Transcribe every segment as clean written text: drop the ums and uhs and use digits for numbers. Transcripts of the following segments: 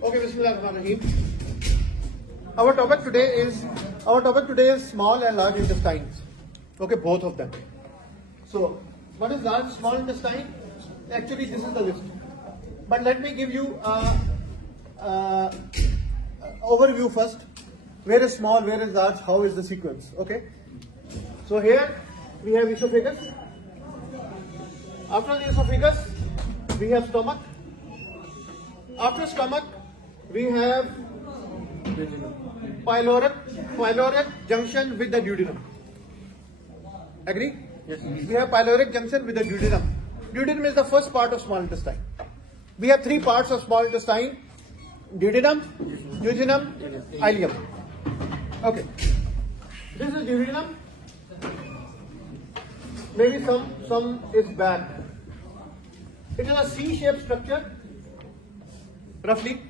Okay, Bismillahirrahmanirrahim. Our topic today is small and large intestines. Okay, both of them. So, what is large, small intestine? Actually, this is the list. But let me give you a overview first. Where is small? Where is large? How is the sequence? Okay. So here we have esophagus. After the esophagus, we have stomach. After stomach, we have pyloric junction with the duodenum. Agree? Yes. We have pyloric junction with the duodenum. Duodenum is the first part of small intestine. We have three parts of small intestine: duodenum, jejunum, ileum. Okay. This is duodenum. Maybe some is back. It is a C-shaped structure, roughly.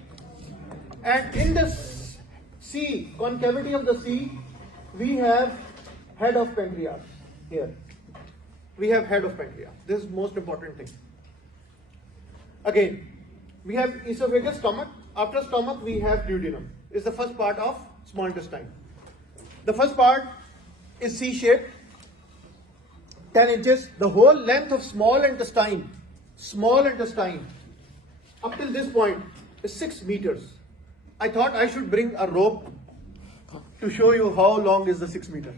And in the C, concavity of the C, we have head of pancreas here. We have head of pancreas. This is most important thing. Again, we have esophagus, stomach. After stomach, we have duodenum. It's the first part of small intestine. The first part is C-shaped, 10 inches. The whole length of small intestine, up till this point is 6 meters. I thought I should bring a rope to show you how long is the 6 meter,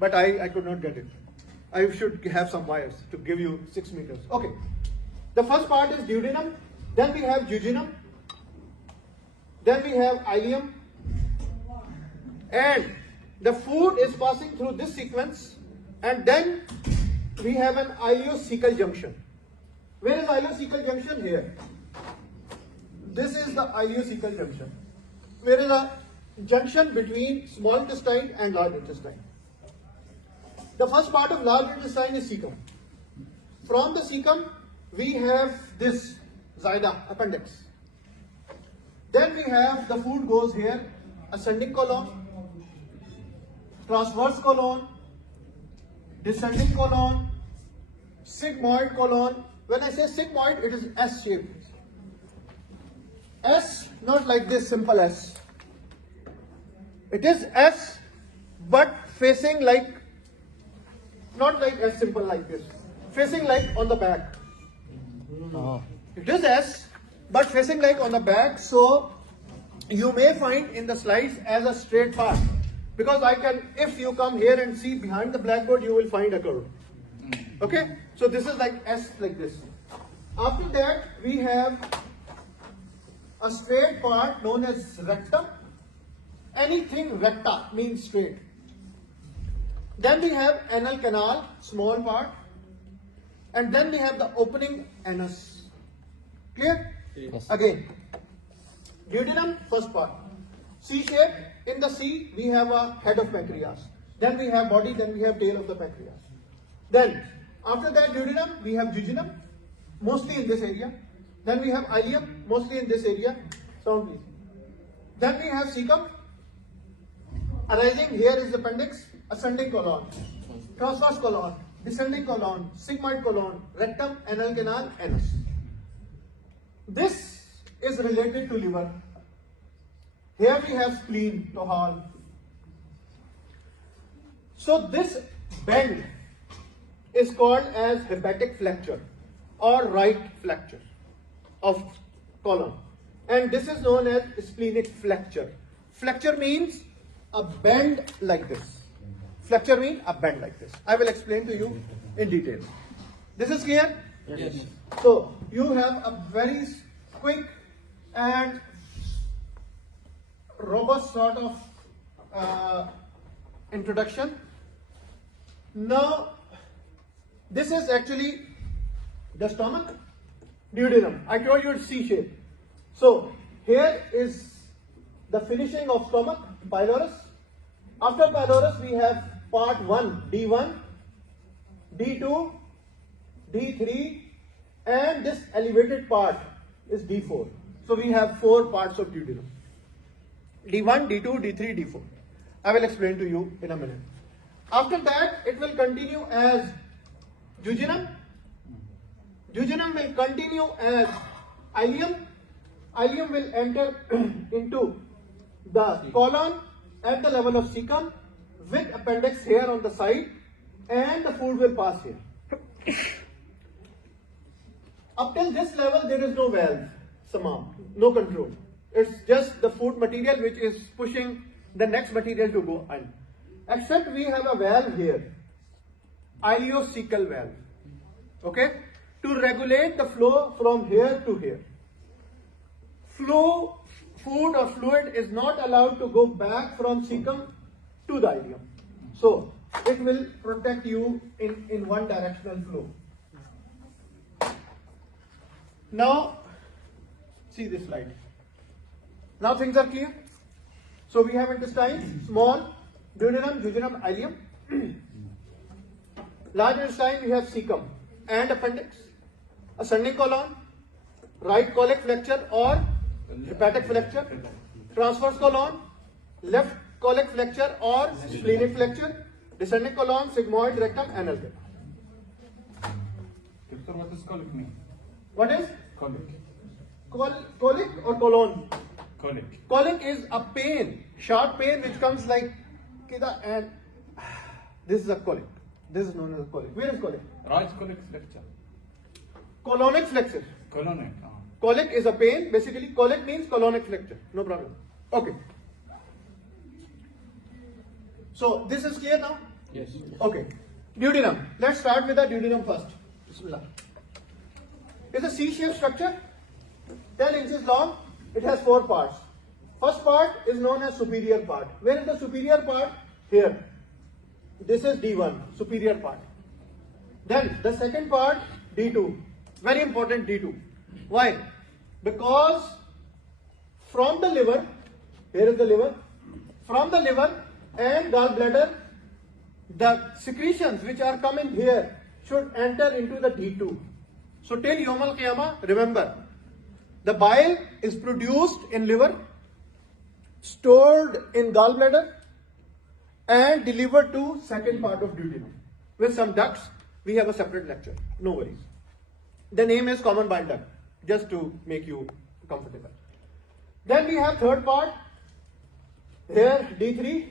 but I could not get it. I should have some wires to give you 6 meters. Okay. The first part is duodenum, then we have jejunum, then we have ileum, and the food is passing through this sequence, and then we have an ileocecal junction. Where is ileocecal junction? Here. This is the ileocecal junction. Where is a junction between small intestine and large intestine. The first part of large intestine is cecum. From the cecum, we have this zyda, appendix. Then we have the food goes here, ascending colon, transverse colon, descending colon, sigmoid colon. When I say sigmoid, it is S-shaped. S, not like this, simple S. It is S, but facing like, not like S, simple like this. Facing like on the back. It is S, but facing like on the back. So, you may find in the slides as a straight path. Because if you come here and see behind the blackboard, you will find a curve. Okay? So this is like S like this. After that, we have a straight part known as rectum. Anything recta means straight. Then we have anal canal, small part. And then we have the opening anus. Clear? Yes. Again, duodenum, first part. C-shape. In the C, we have a head of pancreas. Then we have body, then we have tail of the pancreas. Then, after that duodenum, we have jejunum, mostly in this area. Then we have ileum, mostly in this area. Sound please. Then we have cecum. Arising here is appendix, ascending colon, transverse colon, descending colon, sigmoid colon, rectum, anal canal, anus. This is related to liver. Here we have spleen, tohal. So this bend is called as hepatic flexure or right flexure of colon. And this is known as splenic flexure. Flexure means a bend like this. Flexure means a bend like this. I will explain to you in detail. This is clear? Yes. So you have a very quick and robust sort of introduction. Now, this is actually the stomach, duodenum. I told you it's C-shape. So, here is the finishing of stomach, pylorus. After pylorus, we have part 1, D1, D2, D3, and this elevated part is D4. So, we have 4 parts of duodenum. D1, D2, D3, D4. I will explain to you in a minute. After that, it will continue as jejunum. Jejunum will continue as ileum. ileum will enter into the colon at the level of cecum with appendix here on the side, and the food will pass here. Up till this level, there is no valve, SALAM, no control. It's just the food material which is pushing the next material to go in. Except we have a valve here, ileocecal valve, okay, to regulate the flow from here to here. Food or fluid is not allowed to go back from cecum to the ileum. So it will protect you in one directional flow. Now, see this slide. Now things are clear. So we have intestine, small, duodenum, jejunum, ileum. Large intestine, we have cecum and appendix, ascending colon, right colic flexure or hepatic flexure, transverse colon, left colic flexure or splenic flexure, descending colon, sigmoid, rectum, anal. Doctor, what does colic mean? What is? Colic. Colic or colon? Colic. Colic is a pain, sharp pain which comes like kida, and this is a colic. This is known as a colic. Where is colic? Right colic flexure. Colonic flexure. Colonic. Colic is a pain. Basically, colic means colonic flexure. No problem. Okay. So this is clear now? Yes. Okay. Duodenum. Let's start with the duodenum first. Bismillah. It's a C-shaped structure, 10 inches long. It has 4 parts. First part is known as superior part. Where is the superior part? Here. This is D1, superior part. Then the second part, D2. Very important, D2. Why? Because from the liver, here is the liver, from the liver and gallbladder, the secretions which are coming here should enter into the D2. So till Yawm al-Qiyamah, remember, the bile is produced in liver, stored in gallbladder, and delivered to second part of duodenum. With some ducts, we have a separate lecture. No worries. The name is common bile duct, just to make you comfortable. Then we have third part, here D3,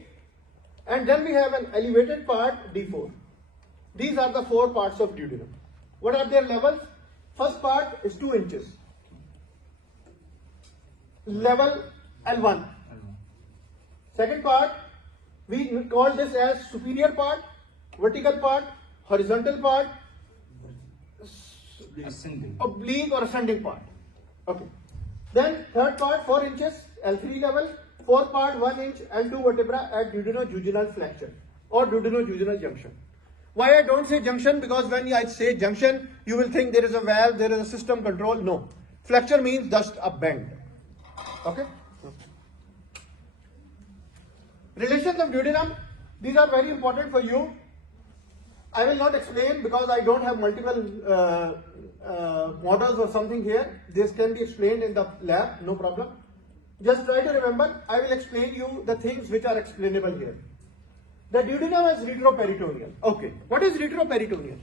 and then we have an elevated part D4. These are the 4 parts of duodenum. What are their levels? First part is 2 inches. Level L1. Second part, we call this as superior part, vertical part, horizontal part, Ascending. oblique or ascending part. Okay. Then third part 4 inches, L3 level. Fourth part 1 inch, L2 vertebra at duodenojejunal flexure or duodenojejunal junction. Why I don't say junction? Because when I say junction, you will think there is a valve, there is a system control. No. Flexure means just a bend. Okay. Relations of duodenum, these are very important for you. I will not explain because I don't have multiple models or something here. This can be explained in the lab, no problem. Just try to remember, I will explain you the things which are explainable here. The duodenum is retroperitoneal. Okay, what is retroperitoneal?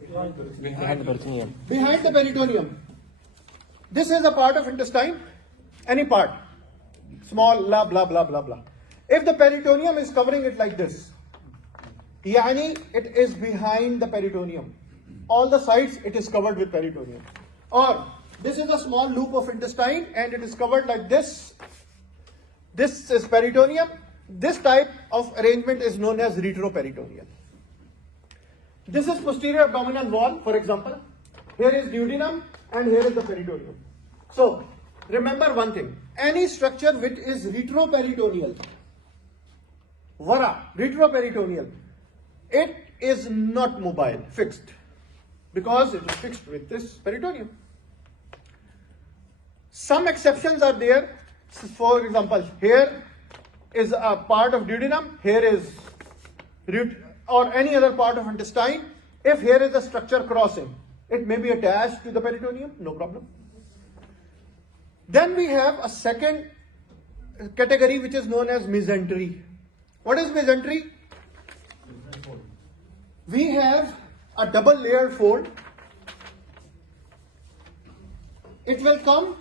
Behind the peritoneum. Behind the peritoneum. This is a part of intestine, any part, small, blah, blah, blah, blah, blah. If the peritoneum is covering it like this, yani it is behind the peritoneum. All the sides it is covered with peritoneum. Or this is a small loop of intestine and it is covered like this. This is peritoneum. This type of arrangement is known as retroperitoneal. This is posterior abdominal wall, for example. Here is duodenum and here is the peritoneum. So remember one thing, any structure which is retroperitoneal, retroperitoneal, it is not mobile, fixed, because it is fixed with this peritoneum. Some exceptions are there. For example, here is a part of duodenum, here is or any other part of intestine. If here is a structure crossing, it may be attached to the peritoneum, no problem. Then we have a second category which is known as mesentery. What is mesentery? We have a double layered fold. It will come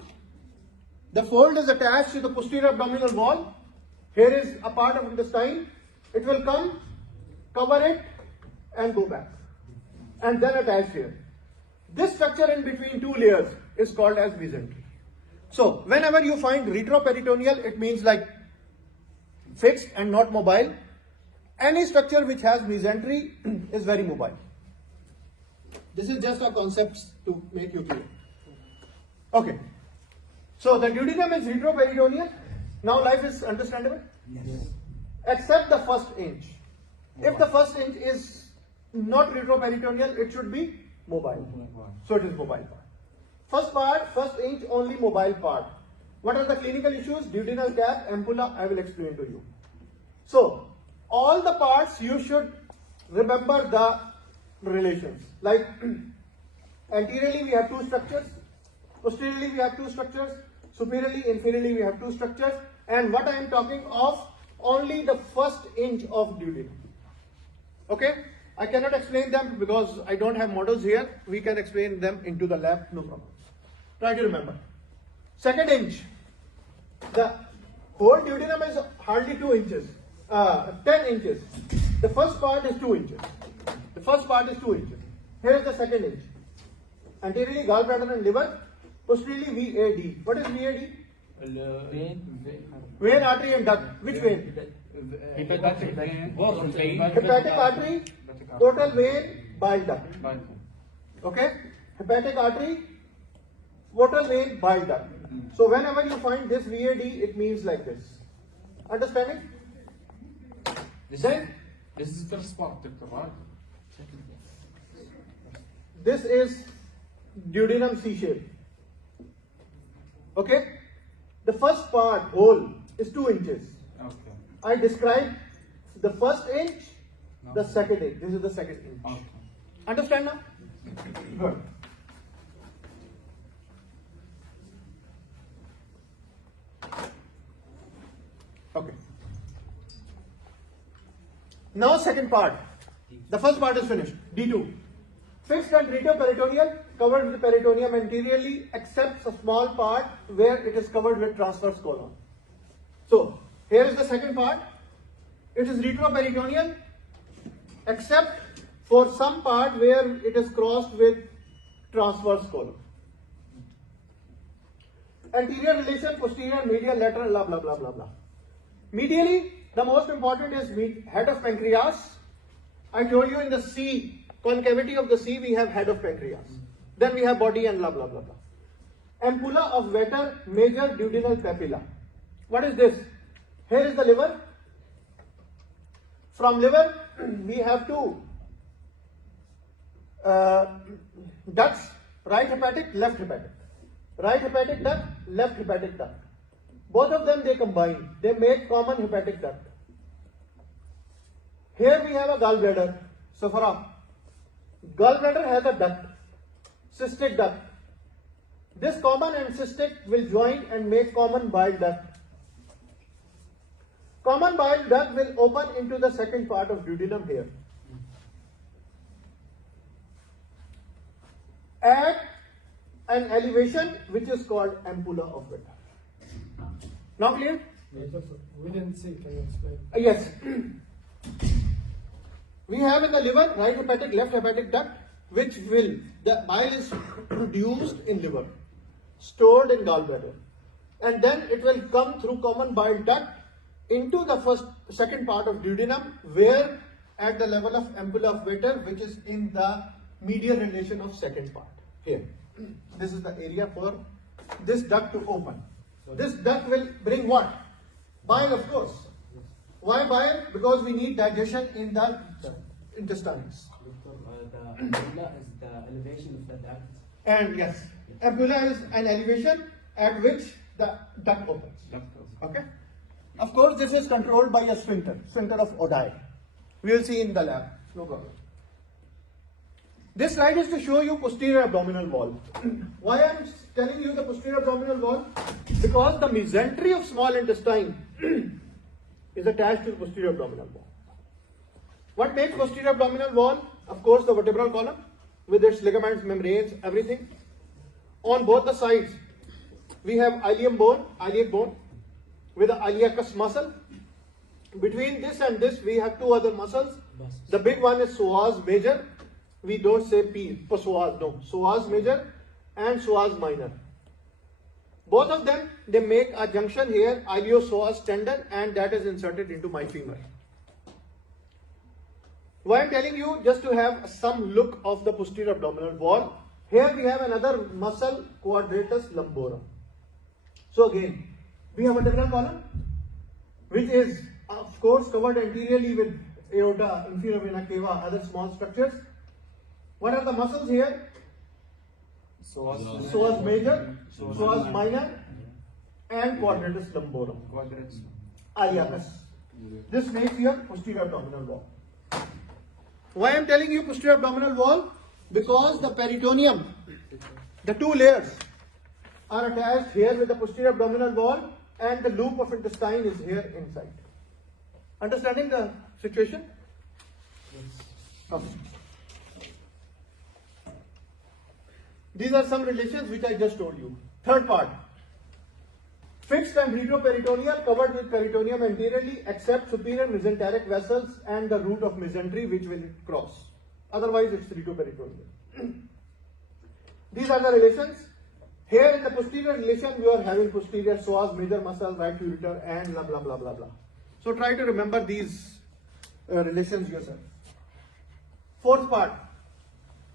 The fold is attached to the posterior abdominal wall. Here is a part of intestine. It will come, cover it, and go back. And then attach here. This structure in between two layers is called as mesentery. So, whenever you find retroperitoneal, it means like fixed and not mobile. Any structure which has mesentery is very mobile. This is just a concept to make you clear. Okay. So the duodenum is retroperitoneal. Now life is understandable? Yes. Except the first inch. If the first inch is not retroperitoneal, it should be mobile. So it is mobile part. First inch only mobile part. What are the clinical issues? Duodenal gap, ampulla, I will explain to you. So, all the parts you should remember the relations. Like anteriorly we have two structures, posteriorly we have two structures, superiorly, inferiorly we have two structures, and what I am talking of only the first inch of duodenum. Okay? I cannot explain them because I don't have models here. We can explain them into the lab, no problem. Try to remember. Second inch. The whole duodenum is hardly 2 inches, 10 inches. The first part is 2 inches. The first part is 2 inches. Here is the second inch. Anteriorly gallbladder and liver. Posteriorly VAD. What is VAD? Vein, artery and duct. Which vein? Hepatic vein. Hepatic artery, total vein, bile duct. Okay? Hepatic artery, total vein, bile duct. So whenever you find this VAD, it means like this. Understand it? This is the first part, Doctor, right? This is duodenum C shape. Okay? The first part, whole, is 2 inches. Okay. I described the first inch, the second inch. This is the second inch. Okay. Understand now? Good. Okay. Now second part. The first part is finished. D2. Fixed and retroperitoneal, covered with peritoneum anteriorly, except a small part where it is covered with transverse colon. So, here is the second part. It is retroperitoneal, except for some part where it is crossed with transverse colon. Anterior relation, posterior, medial, lateral, blah, blah, blah, blah, blah. Medially, the most important is head of pancreas. I told you in the C, concavity of the C, we have head of pancreas. Then we have body and blah, blah, blah, blah. Ampulla of Vetter, major duodenal papilla. What is this? Here is the liver. From liver, we have two ducts, right hepatic, left hepatic. Right hepatic duct, left hepatic duct. Both of them they combine, they make common hepatic duct. Here we have a gallbladder, sophora. Gallbladder has a duct, cystic duct. This common and cystic will join and make common bile duct. Common bile duct will open into the second part of duodenum here. At an elevation which is called ampulla of Vetter. Now clear? We didn't see, can you explain? Yes. We have in the liver right hepatic, left hepatic duct, which will, the bile is produced in liver, stored in gallbladder, and then it will come through common bile duct into the second part of duodenum, where at the level of ampulla of Vetter, which is in the medial relation of second part. Here, this is the area for this duct to open. This duct will bring what? Bile, of course. Why bile? Because we need digestion in the intestines. The ampulla is the elevation of the duct. And yes, ampulla is an elevation at which the duct opens. Okay? Of course, this is controlled by a sphincter of Oddi. We will see in the lab. No problem. This slide is to show you posterior abdominal wall. Why I am telling you the posterior abdominal wall? Because the mesentery of small intestine is attached to the posterior abdominal wall. What makes posterior abdominal wall? Of course, the vertebral column with its ligaments, membranes, everything. On both the sides, we have iliac bone with the iliacus muscle. Between this and this, we have two other muscles. The big one is psoas major. We don't say psoas, no. Psoas major and psoas minor. Both of them, they make a junction here, iliopsoas tendon, and that is inserted into my femur. Why I'm telling you, just to have some look of the posterior abdominal wall. Here we have another muscle, quadratus lumborum. So again, we have vertebral column, which is of course covered anteriorly with aorta, inferior vena cava, other small structures. What are the muscles here? Psoas major, psoas minor, and quadratus lumborum. Iliacus. This makes your posterior abdominal wall. Why I am telling you posterior abdominal wall? Because the peritoneum, the two layers, are attached here with the posterior abdominal wall, and the loop of intestine is here inside. Understanding the situation? Okay. These are some relations which I just told you. Third part. Fixed and retroperitoneal, covered with peritoneum anteriorly, except superior mesenteric vessels and the root of mesentery, which will cross. Otherwise, it's retroperitoneal. These are the relations. Here in the posterior relation, we are having posterior psoas major muscle, right ureter, and blah blah blah blah blah. So try to remember these relations yourself. Fourth part,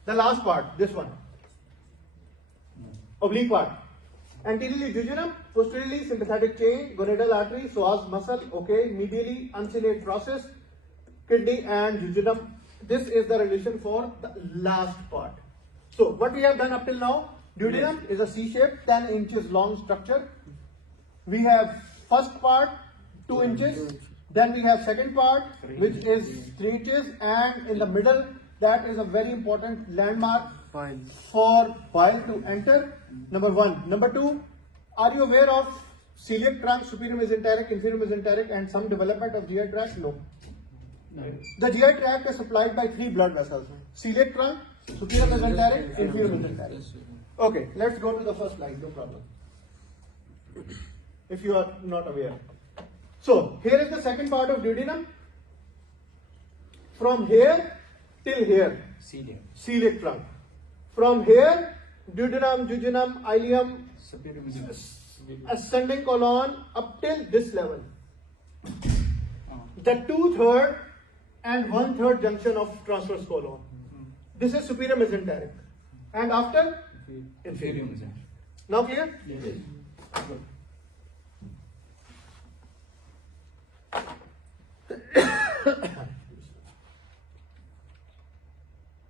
the last part, this one. Oblique part. Anteriorly jejunum, posteriorly sympathetic chain, gonadal artery, psoas muscle, okay, medially uncinate process, kidney and jejunum. This is the relation for the last part. So what we have done up till now, duodenum is a C-shaped 10 inches long structure. We have first part 2 inches, then we have second part which is 3 inches, and in the middle that is a very important landmark for bile to enter. Number 1. Number 2, are you aware of celiac trunk, superior mesenteric, inferior mesenteric, and some development of GI tract? No. The GI tract is supplied by 3 blood vessels: celiac trunk, superior mesenteric, inferior mesenteric. Okay, let's go to the first slide, no problem. If you are not aware. So, here is the second part of duodenum. From here till here, celiac trunk. From here, duodenum, jejunum, ileum, ascending colon up till this level. The 2/3 and 1/3 junction of transverse colon. This is superior mesenteric. And after? Inferior mesenteric. Now clear? Yes. Good.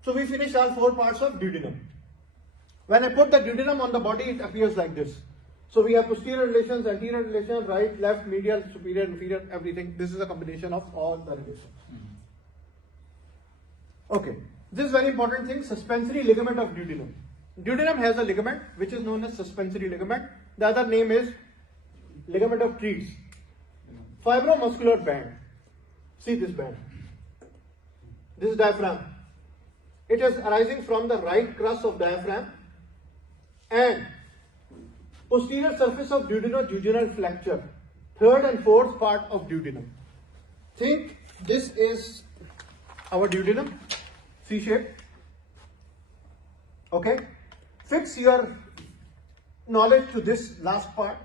So we finished all 4 parts of duodenum. When I put the duodenum on the body, it appears like this. So we have posterior relations, anterior relations, right, left, medial, superior, inferior, everything. This is a combination of all the relations. Okay, this is very important thing, suspensory ligament of duodenum. Duodenum has a ligament which is known as suspensory ligament. The other name is ligament of Treats. Fibromuscular band. See this band. This is diaphragm. It is arising from the right crus of diaphragm and posterior surface of duodenojejunal flexure, 3rd and 4th part of duodenum. Think this is our duodenum, C-shaped. Okay, fix your knowledge to this last part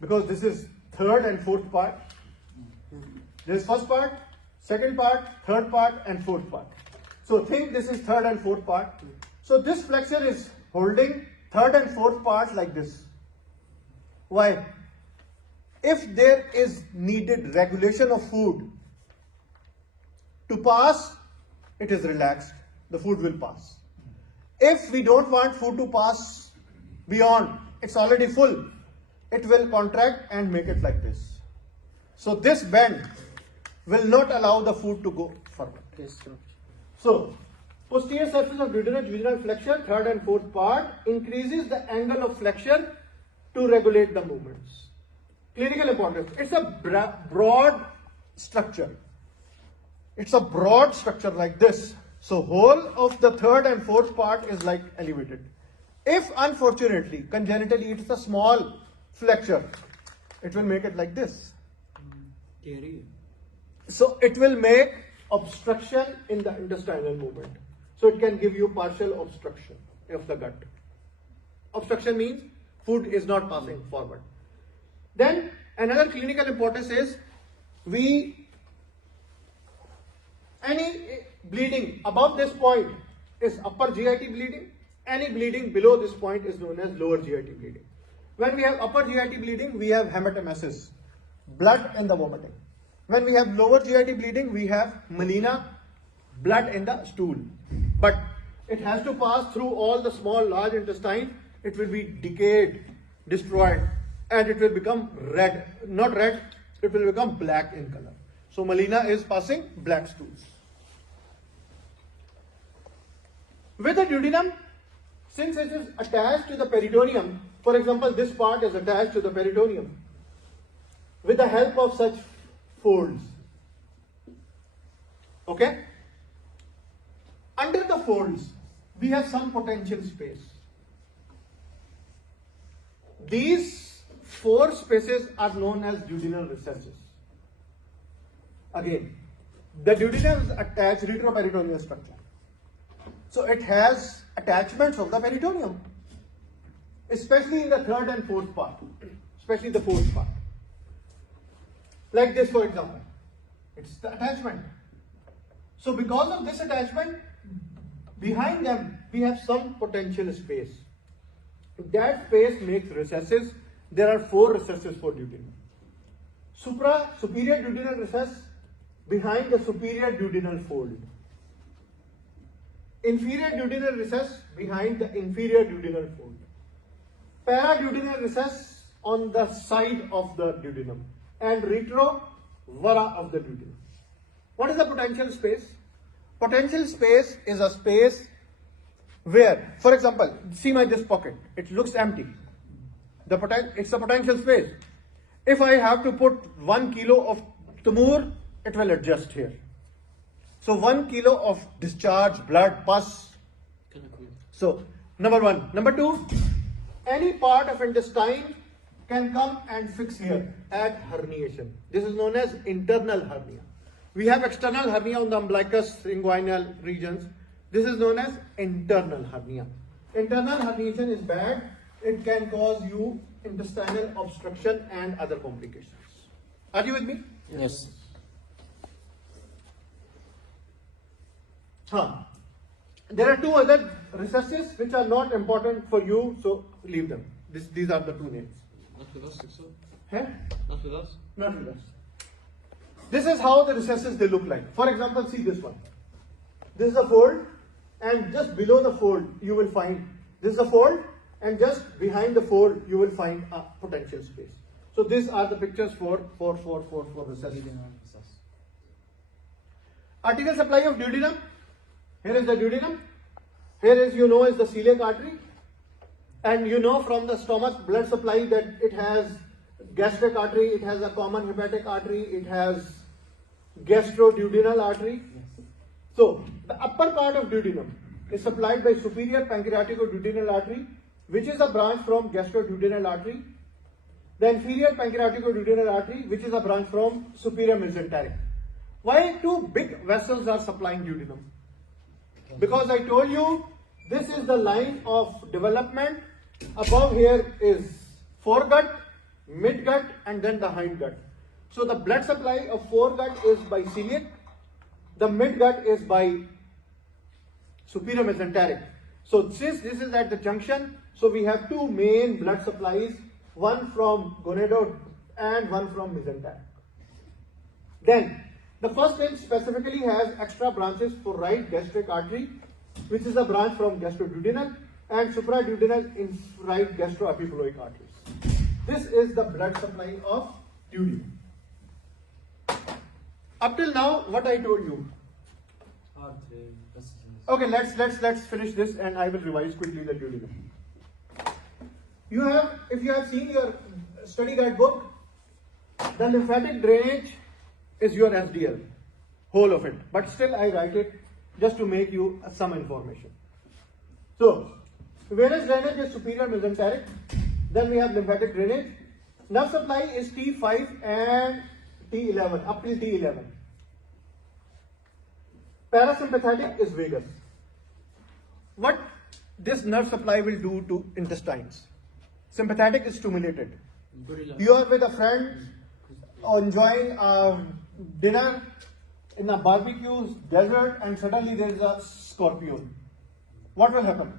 because this is 3rd and 4th part. This is first part, second part, 3rd part, and 4th part. So think this is 3rd and 4th part. So this flexure is holding 3rd and 4th part like this. Why? If there is needed regulation of food to pass, it is relaxed. The food will pass. If we don't want food to pass beyond, it's already full, it will contract and make it like this. So this bend will not allow the food to go further. So, posterior surface of duodenojejunal flexure, 3rd and 4th part, increases the angle of flexure to regulate the movements. Clinical importance. It's a broad structure. It's a broad structure like this. So, whole of the 3rd and 4th part is like elevated. If unfortunately, congenitally, it is a small flexure, it will make it like this. So it will make obstruction in the intestinal movement. So it can give you partial obstruction of the gut. Obstruction means food is not passing forward. Then another clinical importance is any bleeding above this point is upper GIT bleeding. Any bleeding below this point is known as lower GIT bleeding. When we have upper GIT bleeding, we have hematemesis, blood in the vomiting. When we have lower GIT bleeding, we have melena, blood in the stool. But it has to pass through all the small, large intestine. It will be decayed, destroyed, and it will become red. Not red, it will become black in color. So melena is passing black stools. With the duodenum, since it is attached to the peritoneum, for example, this part is attached to the peritoneum, with the help of such folds. Okay? Under the folds, we have some potential space. These four spaces are known as duodenal recesses. Again, the duodenum is attached retroperitoneal structure. So it has attachments of the peritoneum, especially in the third and fourth part, especially the fourth part. Like this, for example, it's the attachment. So because of this attachment, behind them we have some potential space. That space makes recesses. There are four recesses for duodenum. Superior duodenal recess behind the superior duodenal fold. Inferior duodenal recess behind the inferior duodenal fold. Paraduodenal recess on the side of the duodenum. And retrovara of the duodenum. What is the potential space? Potential space is a space where, for example, see this pocket. It looks empty. It's a potential space. If I have to put 1 kilo of tumor, it will adjust here. So 1 kilo of discharge, blood, pus. So number one. Number two, any part of intestine can come and fix here at herniation. This is known as internal hernia. We have external hernia on the umbilicus, inguinal regions. This is known as internal hernia. Internal herniation is bad. It can cause you intestinal obstruction and other complications. Are you with me? Yes. There are two other recesses which are not important for you, so leave them. These are the two names. Not with us, sir. Huh? Not with us. Not with us. This is how the recesses they look like. For example, see this one. This is a fold, and just below the fold you will find this is a fold, and just behind the fold you will find a potential space. So these are the pictures for recesses. Arterial supply of duodenum. Here is the duodenum. Here is, is the celiac artery. And from the stomach blood supply that it has gastric artery, it has a common hepatic artery, it has gastroduodenal artery. So the upper part of duodenum is supplied by superior pancreaticoduodenal artery, which is a branch from gastroduodenal artery. The inferior pancreaticoduodenal artery, which is a branch from superior mesenteric. Why two big vessels are supplying duodenum? Because I told you this is the line of development. Above here is foregut, midgut, and then the hindgut. So the blood supply of foregut is by celiac, the midgut is by superior mesenteric. So since this is at the junction, so we have two main blood supplies, one from gonadot and one from mesenteric. Then the first one specifically has extra branches for right gastric artery, which is a branch from gastroduodenal, and supraduodenal in right gastroepiploic arteries. This is the blood supply of duodenum. Up till now, what I told you. Okay, let's finish this, and I will revise quickly the duodenum. If you have seen your study guide book, the lymphatic drainage is your SDL, whole of it. But still, I write it just to make you some information. So, Venous drainage is superior mesenteric. Then we have lymphatic drainage. Nerve supply is T5 and T11, up till T11. Parasympathetic is vagus. What this nerve supply will do to intestines? Sympathetic is stimulated. You are with a friend enjoying a dinner in a barbecue desert and suddenly there is a scorpion. What will happen?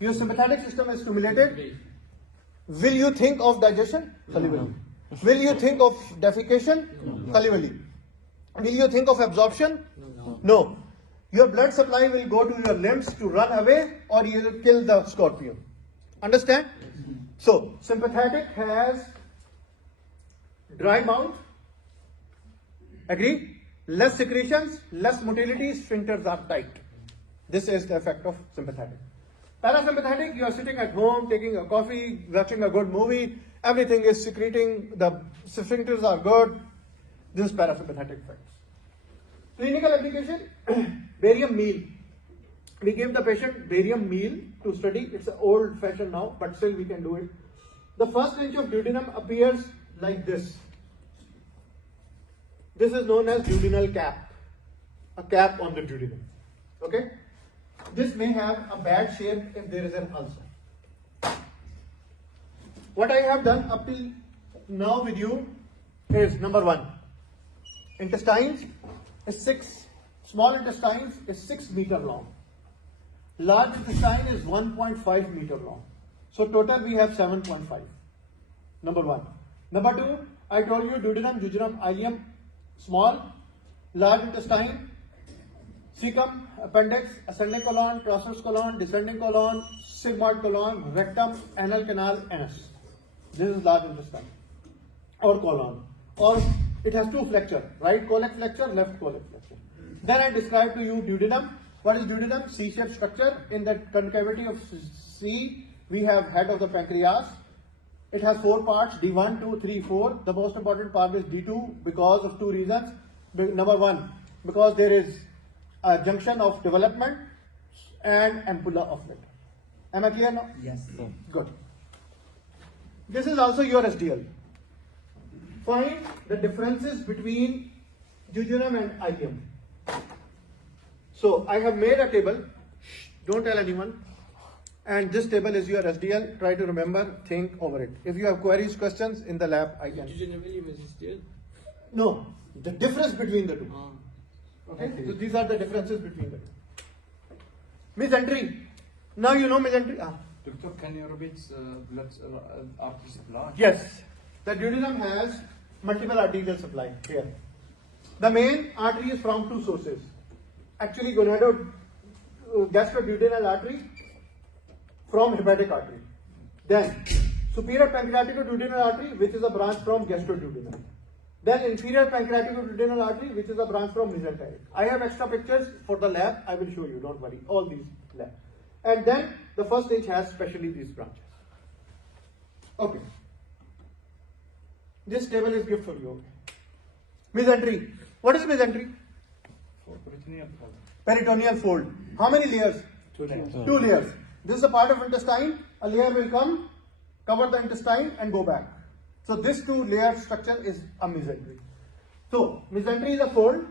Your sympathetic system is stimulated. Will you think of digestion? Salivally. Will you think of defecation? Salivally. Will you think of absorption? No. Your blood supply will go to your limbs to run away or you will kill the scorpion. Understand? So, sympathetic has dry mouth. Agree? Less secretions, less motility, sphincters are tight. This is the effect of sympathetic. Parasympathetic, you are sitting at home, taking a coffee, watching a good movie, everything is secreting, the sphincters are good. This is parasympathetic effects. Clinical application, barium meal. We give the patient barium meal to study. It's old fashioned now, but still we can do it. The first inch of duodenum appears like this. This is known as duodenal cap, a cap on the duodenum. Okay? This may have a bad shape if there is an ulcer. What I have done up till now with you is number 1. Intestines is 6. Small intestines is 6 meter long. Large intestine is 1.5 meter long. So total we have 7.5. Number 1. Number 2, I told you duodenum, jejunum, ileum, small, large intestine, cecum, appendix, ascending colon, transverse colon, descending colon, sigmoid colon, rectum, anal canal, anus. This is large intestine or colon. Or it has 2 flexure, right colic flexure, left colic flexure. Then I described to you duodenum. What is duodenum? C-shaped structure. In the concavity of C, we have head of the pancreas. It has 4 parts, D1, 2, 3, 4. The most important part is D2 because of 2 reasons. Number 1, because there is a junction of development and ampulla of it. Am I clear now? Yes. Good. This is also your SDL. Find the differences between jejunum and ileum. So I have made a table. Don't tell anyone. And this table is your SDL. Try to remember, think over it. If you have queries, questions in the lab, I can. No, the difference between the two. Okay, so these are the differences between the two. Mesentery. Now you know mesentery. Doctor, can you repeat blood artery supply? Yes, the duodenum has multiple arterial supply here. The main artery is from 2 sources. Actually, gastroduodenal artery from hepatic artery. Then superior pancreaticoduodenal artery, which is a branch from gastroduodenal. Then inferior pancreaticoduodenal artery, which is a branch from mesenteric. I have extra pictures for the lab. I will show you. Don't worry. All these lab. And then the first stage has specially these branches. Okay. This table is given for you. Mesentery. What is mesentery? Peritoneal fold. How many layers? 2 layers. 2 layers. This is a part of intestine. A layer will come, cover the intestine and go back. So this 2-layer structure is a mesentery. So mesentery is a fold,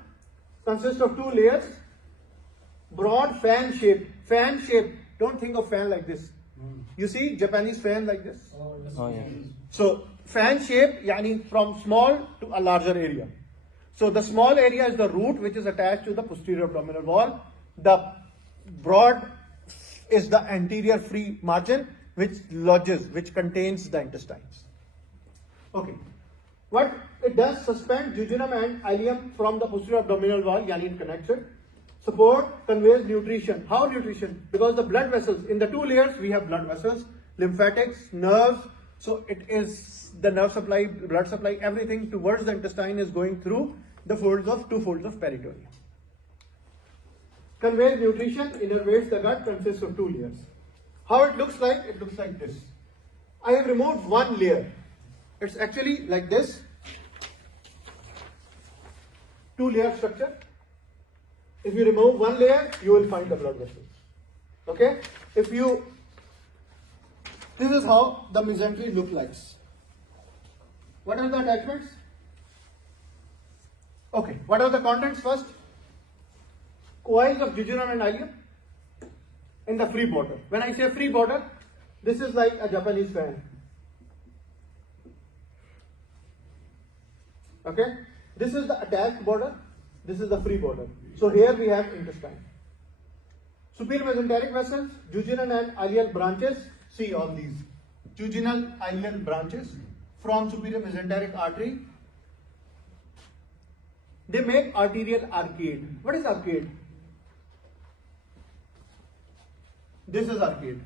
consists of 2 layers, broad fan shape. Fan shape. Don't think of fan like this. You see Japanese fan like this? Oh, yeah. So fan shape, yani from small to a larger area. So the small area is the root which is attached to the posterior abdominal wall. The broad is the anterior free margin which lodges, which contains the intestines. Okay. What it does, suspend jejunum and ileum from the posterior abdominal wall, yani it connects it. Support, conveys nutrition. How nutrition? Because the blood vessels, in the 2 layers we have blood vessels, lymphatics, nerves. So it is the nerve supply, blood supply, everything towards the intestine is going through the folds of 2 folds of peritoneum. Conveys nutrition, innervates the gut, consists of 2 layers. How it looks like? It looks like this. I have removed 1 layer. It's actually like this. 2-layer structure. If you remove 1 layer, you will find the blood vessels. Okay, this is how the mesentery look like. What are the attachments? Okay, what are the contents first? Coils of jejunum and ileum in the free border. When I say free border, this is like a Japanese fan. Okay, this is the attached border, this is the free border. So here we have intestine. Superior mesenteric vessels, jejunal and ileal branches. See all these jejunal ileal branches from superior mesenteric artery. They make arterial arcade. What is arcade? This is arcade.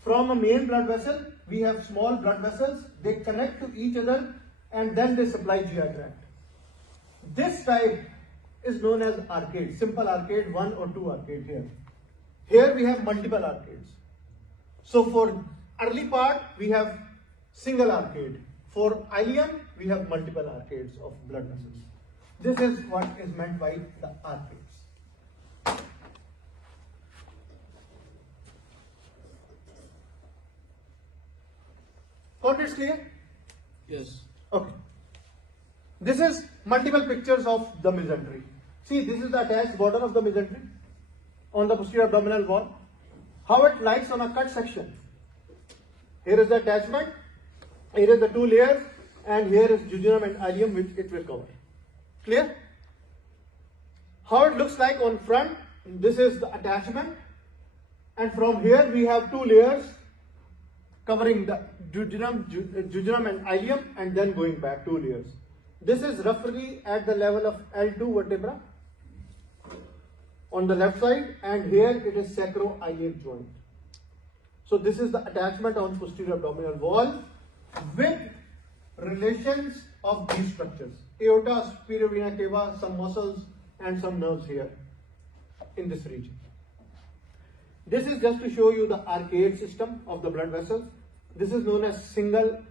From a main blood vessel, we have small blood vessels. They connect to each other and then they supply GI tract. This type is known as arcade. Simple arcade, 1 or 2 arcade here. Here we have multiple arcades. So for early part, we have single arcade. For ileum, we have multiple arcades of blood vessels. This is what is meant by the arcades. Context clear? Yes. Okay. This is multiple pictures of the mesentery. See, this is the attached border of the mesentery on the posterior abdominal wall. How it lies on a cut section. Here is the attachment, here is the 2 layers, and here is jejunum and ileum which it will cover. Clear? How it looks like on front, this is the attachment, and from here we have 2 layers covering the jejunum and ileum and then going back 2 layers. This is roughly at the level of L2 vertebra on the left side, and here it is sacroiliac joint. So this is the attachment on posterior abdominal wall with relations of these structures. Aorta, superior vena cava, some muscles and some nerves here in this region. This is just to show you the arcade system of the blood vessels. This is known as single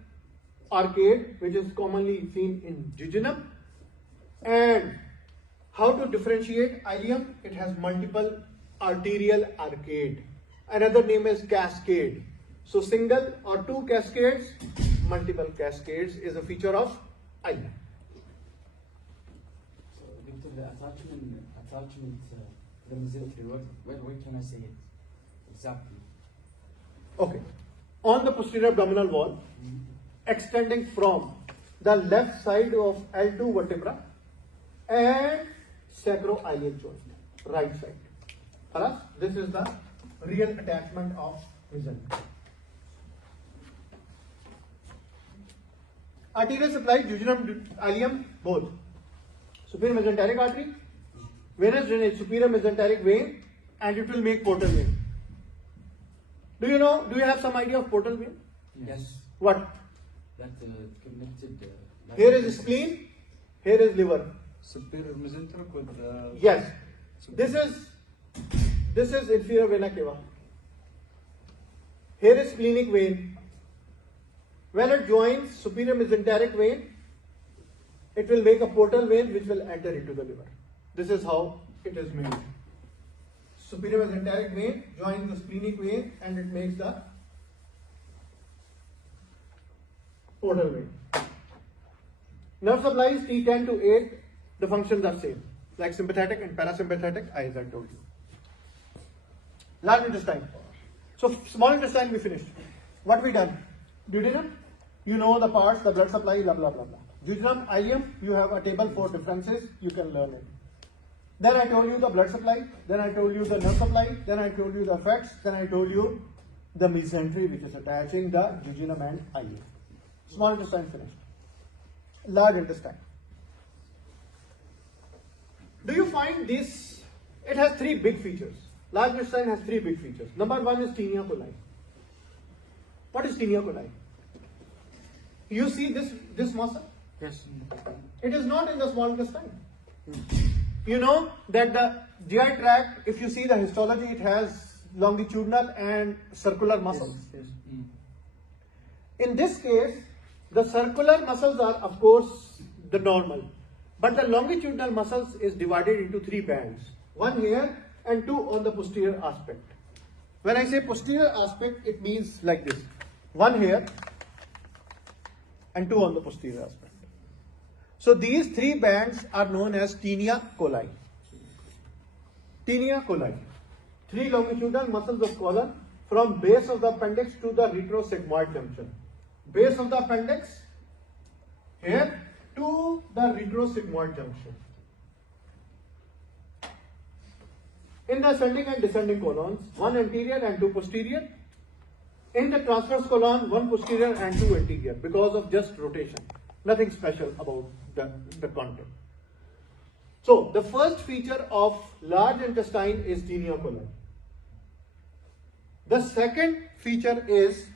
arcade, which is commonly seen in jejunum. And how to differentiate ileum? It has multiple arterial arcade. Another name is cascade. So single or 2 cascades, multiple cascades is a feature of ileum. So, Victor, the attachment to the mesentery, what can I say it exactly? Okay. On the posterior abdominal wall, extending from the left side of L2 vertebra and sacroiliac joint, right side. Alright? This is the real attachment of mesentery. Arterial supply, jejunum, ileum, both. Superior mesenteric artery, venous drainage, superior mesenteric vein, and it will make portal vein. Do you have some idea of portal vein? Yes. What? That connected. Here is spleen, here is liver. Superior mesenteric with Yes. This is inferior vena cava. Here is splenic vein. When it joins superior mesenteric vein, it will make a portal vein which will enter into the liver. This is how it is made. Superior mesenteric vein joins the splenic vein and it makes the portal vein. Nerve supplies T10 to 8, the functions are same, like sympathetic and parasympathetic, as I told you. Large intestine. So small intestine we finished. What we done? Duodenum, you know the parts, the blood supply, blah blah blah blah. Jejunum, ileum, you have a table for differences, you can learn it. Then I told you the blood supply, then I told you the nerve supply, then I told you the effects, then I told you the mesentery which is attaching the jejunum and ileum. Small intestine finished. Large intestine. Do you find this? It has 3 big features. Large intestine has 3 big features. Number 1 is tinea coli. What is tinea coli? You see this muscle? yes. It is not in the small intestine. You know that the GI tract, if you see the histology, it has longitudinal and circular muscles. Yes. In this case, the circular muscles are of course the normal, but the longitudinal muscles is divided into 3 bands. One here and 2 on the posterior aspect. When I say posterior aspect, it means like this. 1 here and 2 on the posterior aspect. So these 3 bands are known as tinea coli. Tinea coli. 3 longitudinal muscles of colon from base of the appendix to the retrosigmoid junction. Base of the appendix here to the retrosigmoid junction. In the ascending and descending colons, 1 anterior and 2 posterior. In the transverse colon, 1 posterior and 2 anterior because of just rotation. Nothing special about the content. So, the first feature of large intestine is tinea coli. The second feature is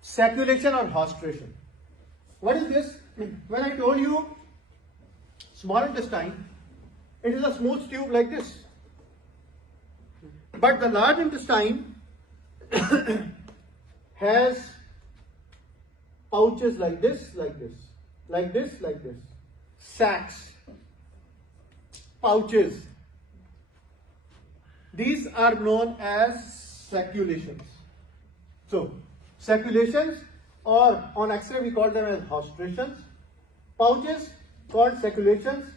sacculation or hostration. What is this? When I told you small intestine, it is a smooth tube like this. But the large intestine has pouches like this, like this, like this, like this, sacs, pouches. These are known as sacculations. So, sacculations, or on X-ray we call them as hostrations. Pouches called sacculations.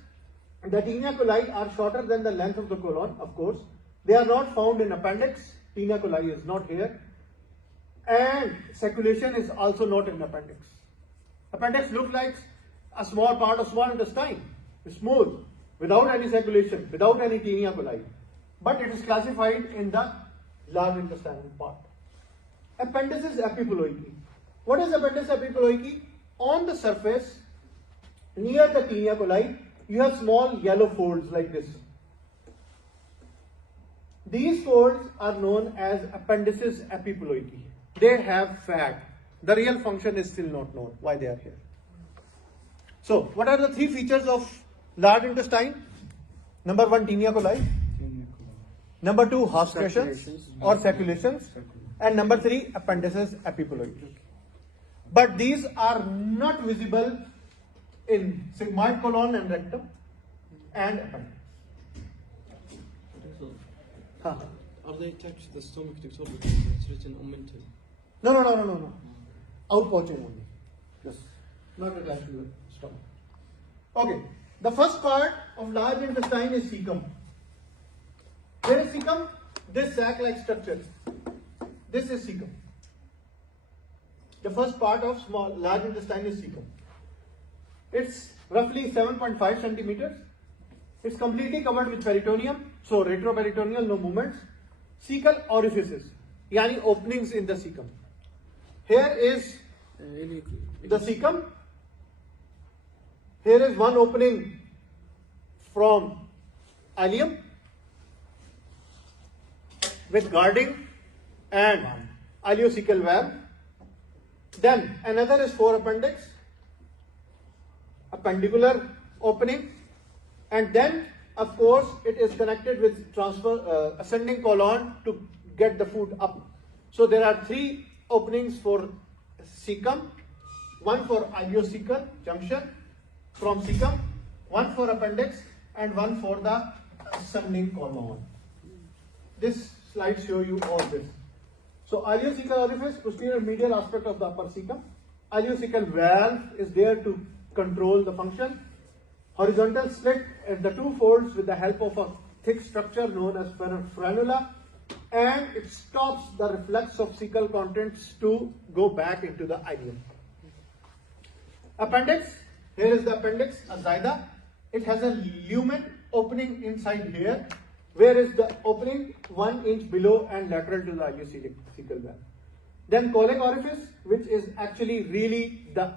The tinea coli are shorter than the length of the colon, of course. They are not found in appendix. Tinea coli is not here. And sacculation is also not in appendix. Appendix looks like a small part of small intestine. It's smooth, without any sacculation, without any tinea coli. But it is classified in the large intestinal part. Appendices epiploiky. What is appendix epiploiky? On the surface, near the tinea coli, you have small yellow folds like this. These folds are known as appendices epiploiky. They have fat. The real function is still not known why they are here. So, what are the 3 features of large intestine? Number 1, tinea coli. Number 2, hostrations or sacculations. And number 3, appendices epiploiky. But these are not visible in sigmoid colon and rectum and appendix. Huh. Are they attached to the stomach, Doctor? Because it's written omentum. No. Outpouching only. Yes. Not attached to the stomach. Okay. The first part of large intestine is cecum. Where is cecum? This sac-like structure. This is cecum. The first part of large intestine is cecum. It's roughly 7.5 centimeters. It's completely covered with peritoneum, so retroperitoneal, no movements. Cecal orifices, yani openings in the cecum. Here is the cecum. Here is one opening from ileum with guarding and ileocecal valve. Then another is foreappendix, appendicular opening, and then of course it is connected with ascending colon to get the food up. So there are 3 openings for cecum, one for ileocecal junction from cecum, one for appendix, and one for the ascending colon. This slide shows you all this. So ileocecal orifice, posterior medial aspect of the upper cecum. Ileocecal valve is there to control the function. Horizontal slit at the 2 folds with the help of a thick structure known as frenula, and it stops the reflux of cecal contents to go back into the ileum. Appendix, here is the appendix, a zyda. It has a lumen opening inside here. Where is the opening? 1 inch below and lateral to the ileocecal valve. Then colic orifice, which is actually really the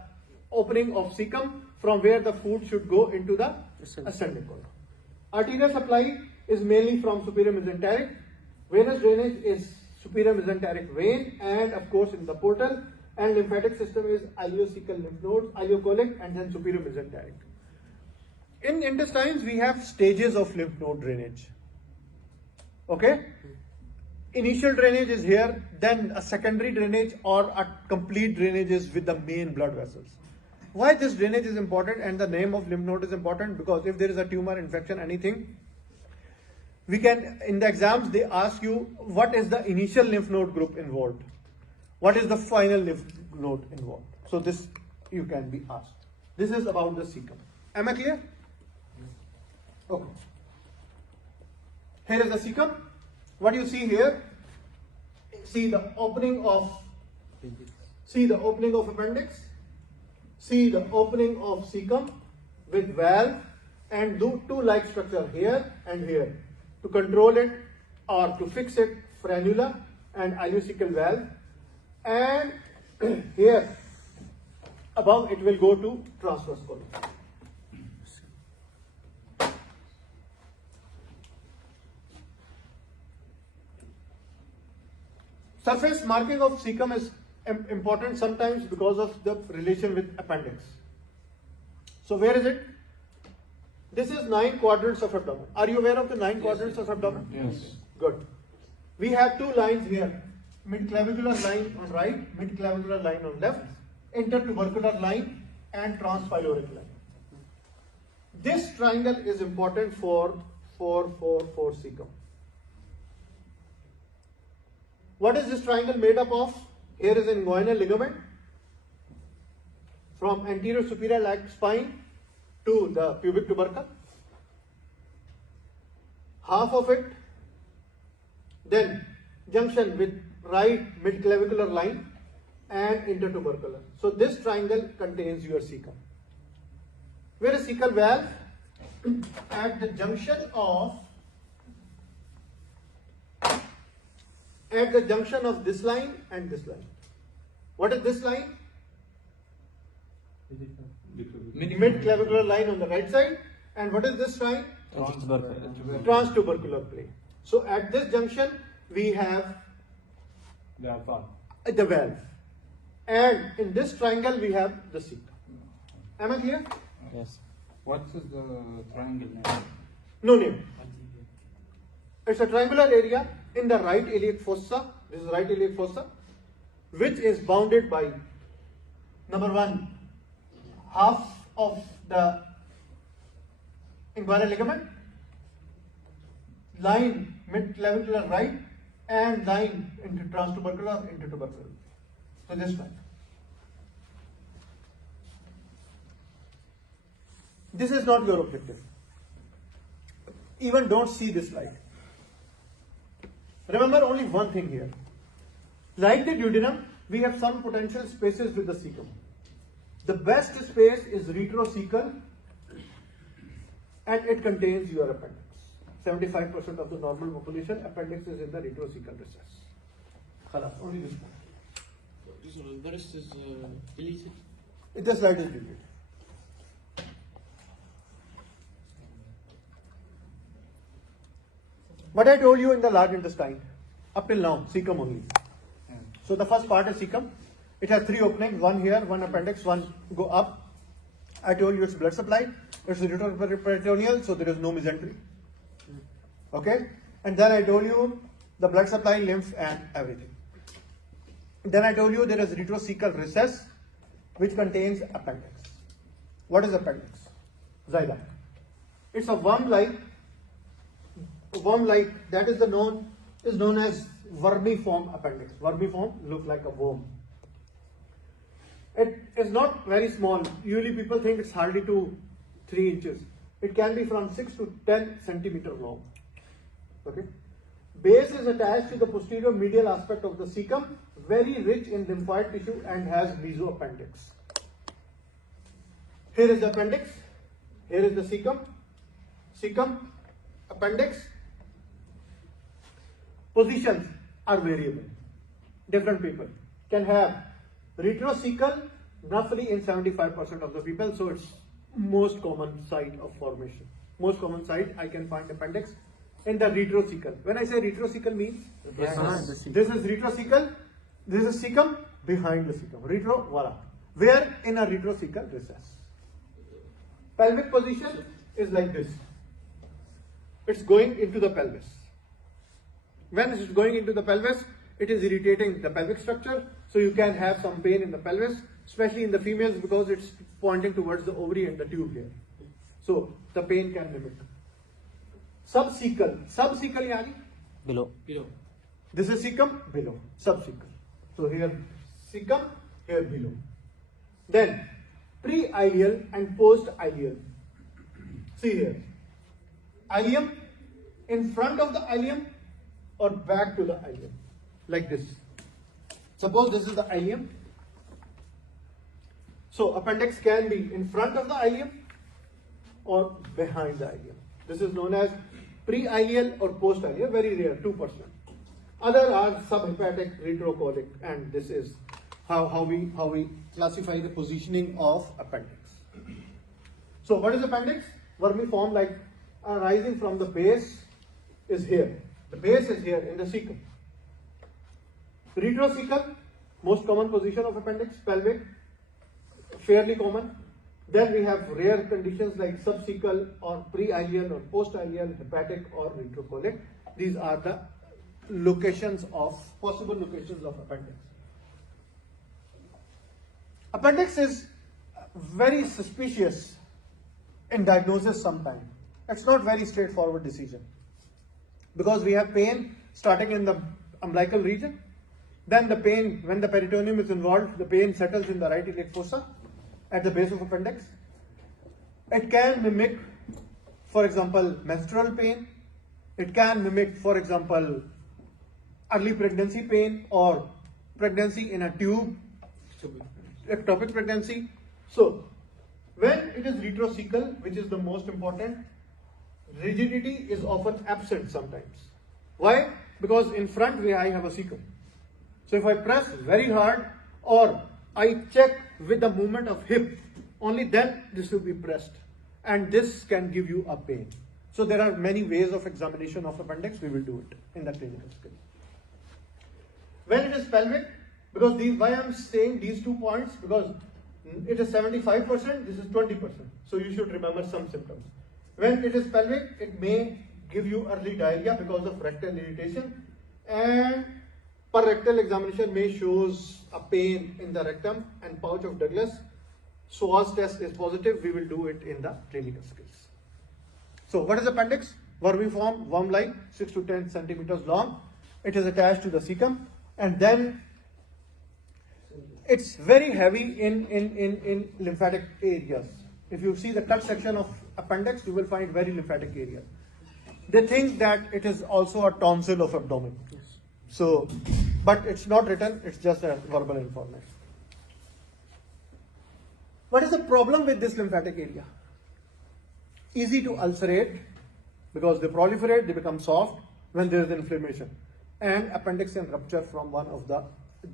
opening of cecum from where the food should go into the ascending colon. Arterial supply is mainly from superior mesenteric. Venous drainage is superior mesenteric vein and of course in the portal, and lymphatic system is ileocecal lymph nodes, ileocolic and then superior mesenteric. In intestines we have stages of lymph node drainage. Okay? Initial drainage is here, then a secondary drainage or a complete drainage is with the main blood vessels. Why this drainage is important and the name of lymph node is important? Because if there is a tumor, infection, anything, We can, in the exams, they ask you what is the initial lymph node group involved, what is the final lymph node involved. So this you can be asked. This is about the cecum. Am I clear? Okay. Here is the cecum. What you see here? See the opening of appendix. See the opening of cecum with valve and two like structure here and here. To control it or to fix it, frenula and ileocecal valve. And here above it will go to transverse column. Surface marking of cecum is important sometimes because of the relation with appendix. So where is it? This is 9 quadrants of abdomen. Are you aware of the 9 quadrants of abdomen? Yes. Good. We have 2 lines here. Midclavicular line on right, midclavicular line on left, intertubercular line and transpyloric line. This triangle is important for cecum. What is this triangle made up of? Here is an inguinal ligament from anterior superior iliac spine to the pubic tubercle. Half of it, then junction with right midclavicular line and intertubercular. So this triangle contains your cecum. Where is cecal valve? At the junction of this line and this line. What is this line? Midclavicular line on the right side. And what is this line? Transtubercular plane. So at this junction we have the valve. And in this triangle we have the cecum. Am I clear? Yes. What is the triangle name? No name. It's a triangular area in the right iliac fossa. This is right iliac fossa, which is bounded by number 1, half of the inguinal ligament, line midclavicular right, and line into transtubercular, intertubercular. So this one. This is not your objective. Even don't see this slide. Remember only one thing here. Like the duodenum, we have some potential spaces with the cecum. The best space is retrocecal and it contains your appendix. 75% of the normal population appendix is in the retrocecal recess. Khalas, only this one. The rest is deleted. The slide is deleted. What I told you in the large intestine, up till now, cecum only. So the first part is cecum. It has 3 openings, one here, one appendix, one go up. I told you it's blood supply. It's retroperitoneal, so there is no mesentery. Okay? And then I told you the blood supply, lymph and everything. Then I told you there is retrocecal recess which contains appendix. What is appendix? Xyla. It's a worm-like that is known as vermiform appendix. Vermiform look like a worm. It is not very small. Usually people think it's hardly 2-3 inches. It can be from 6 to 10 centimeter long. Okay. Base is attached to the posterior medial aspect of the cecum, very rich in lymphoid tissue and has mesoappendix. Here is the appendix. Here is the cecum. Cecum, appendix. Positions are variable. Different people can have retrocecal roughly in 75% of the people, so it's most common site of formation. Most common site I can find appendix in the retrocecal. When I say retrocecal means this is retrocecal, this is cecum, behind the cecum. Retro, voila. Where? In a retrocecal recess. Pelvic position is like this. It's going into the pelvis. When it is going into the pelvis, it is irritating the pelvic structure, so you can have some pain in the pelvis, especially in the females because it's pointing towards the ovary and the tube here. So the pain can limit. subcecal. Subcecal yani? Below. Below. This is cecum, below, subcecal. So here cecum, here below. Then pre-ileal and post-ileal. See here, ileum in front of the ileum or back to the ileum, like this. Suppose this is the ileum. So appendix can be in front of the ileum or behind the ileum. This is known as pre-ileal or post-ileal, very rare, 2%. Other are subhepatic, retrocolic, and this is how we classify the positioning of appendix. So what is appendix? Vermiform, like arising from the base is here. The base is here in the cecum. Retrocecal, most common position of appendix, pelvic, fairly common. Then we have rare conditions like subcecal or pre-ileal or post-ileal, hepatic or retrocolic. These are the possible locations of appendix. Appendix is very suspicious in diagnosis sometimes. It's not very straightforward decision because we have pain starting in the umbilical region. Then the pain, when the peritoneum is involved, the pain settles in the right iliac fossa at the base of appendix. It can mimic, for example, menstrual pain. It can mimic, for example, early pregnancy pain or pregnancy in a tube, ectopic pregnancy. So, when it is retrocecal, which is the most important, rigidity is often absent sometimes. Why? Because in front I have a cecum. So if I press very hard or I check with the movement of hip, only then this will be pressed. And this can give you a pain. So there are many ways of examination of appendix. We will do it in the clinical skill. When it is pelvic, because why I am saying these 2 points, because it is 75%, this is 20%. So you should remember some symptoms. When it is pelvic, it may give you early diarrhea because of rectal irritation, and per rectal examination may shows a pain in the rectum and pouch of Douglas. SWAS test is positive. We will do it in the clinical skills. So what is appendix? Vermiform, worm-like, 6 to 10 centimeters long. It is attached to the cecum, and then it's very heavy in lymphatic areas. If you see the cut section of appendix, you will find very lymphatic area. They think that it is also a tonsil of abdomen. So, but it's not written, it's just a verbal information. What is the problem with this lymphatic area? Easy to ulcerate because they proliferate, they become soft when there is inflammation. And appendix can rupture from one of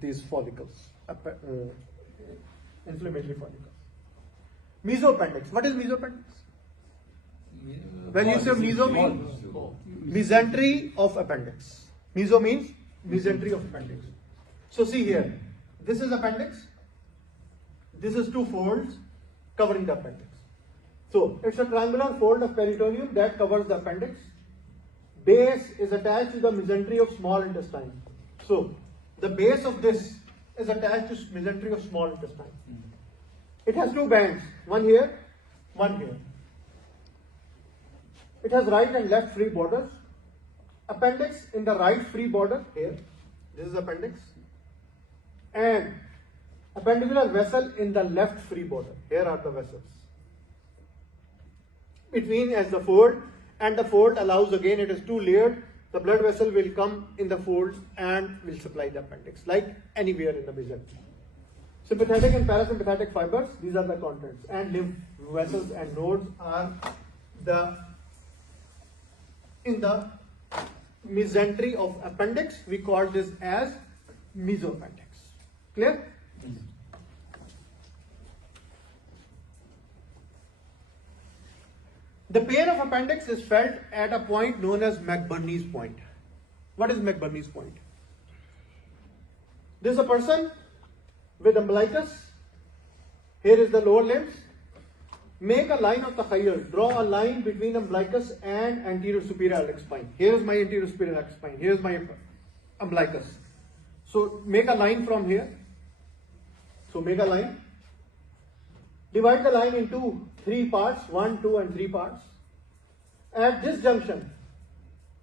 these follicles, inflammatory follicles. Mesoappendix. What is mesoappendix? When you say meso means mesentery of appendix. Meso means mesentery of appendix. So see here, this is appendix. This is 2 folds covering the appendix. So it's a triangular fold of peritoneum that covers the appendix. Base is attached to the mesentery of small intestine. So the base of this is attached to mesentery of small intestine. It has 2 bands, one here, one here. It has right and left free borders. Appendix in the right free border here. This is appendix. And appendicular vessel in the left free border. Here are the vessels. Between as the fold, and the fold allows, again it is 2 layered. The blood vessel will come in the folds and will supply the appendix like anywhere in the mesentery. Sympathetic and parasympathetic fibers, these are the contents, and lymph vessels and nodes are in the mesentery of appendix. We call this as mesoappendix. Clear? The pain of appendix is felt at a point known as McBurney's point. What is McBurney's point? This is a person with umbilicus. Here is the lower limbs. Make a line of takhayyul. Draw a line between umbilicus and anterior superior iliac spine. Here is my anterior superior iliac spine. Here is my umbilicus. So make a line from here. So make a line. Divide the line into 3 parts, 1, 2 and 3 parts. At this junction,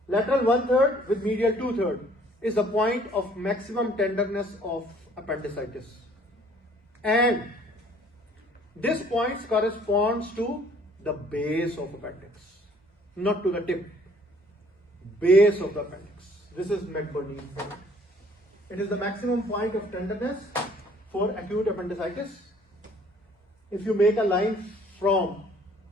Lateral 1/3 with medial 2/3 is the point of maximum tenderness of appendicitis. And this point corresponds to the base of appendix, not to the tip. Base of the appendix. This is McBurney point. It is the maximum point of tenderness for acute appendicitis. If you make a line from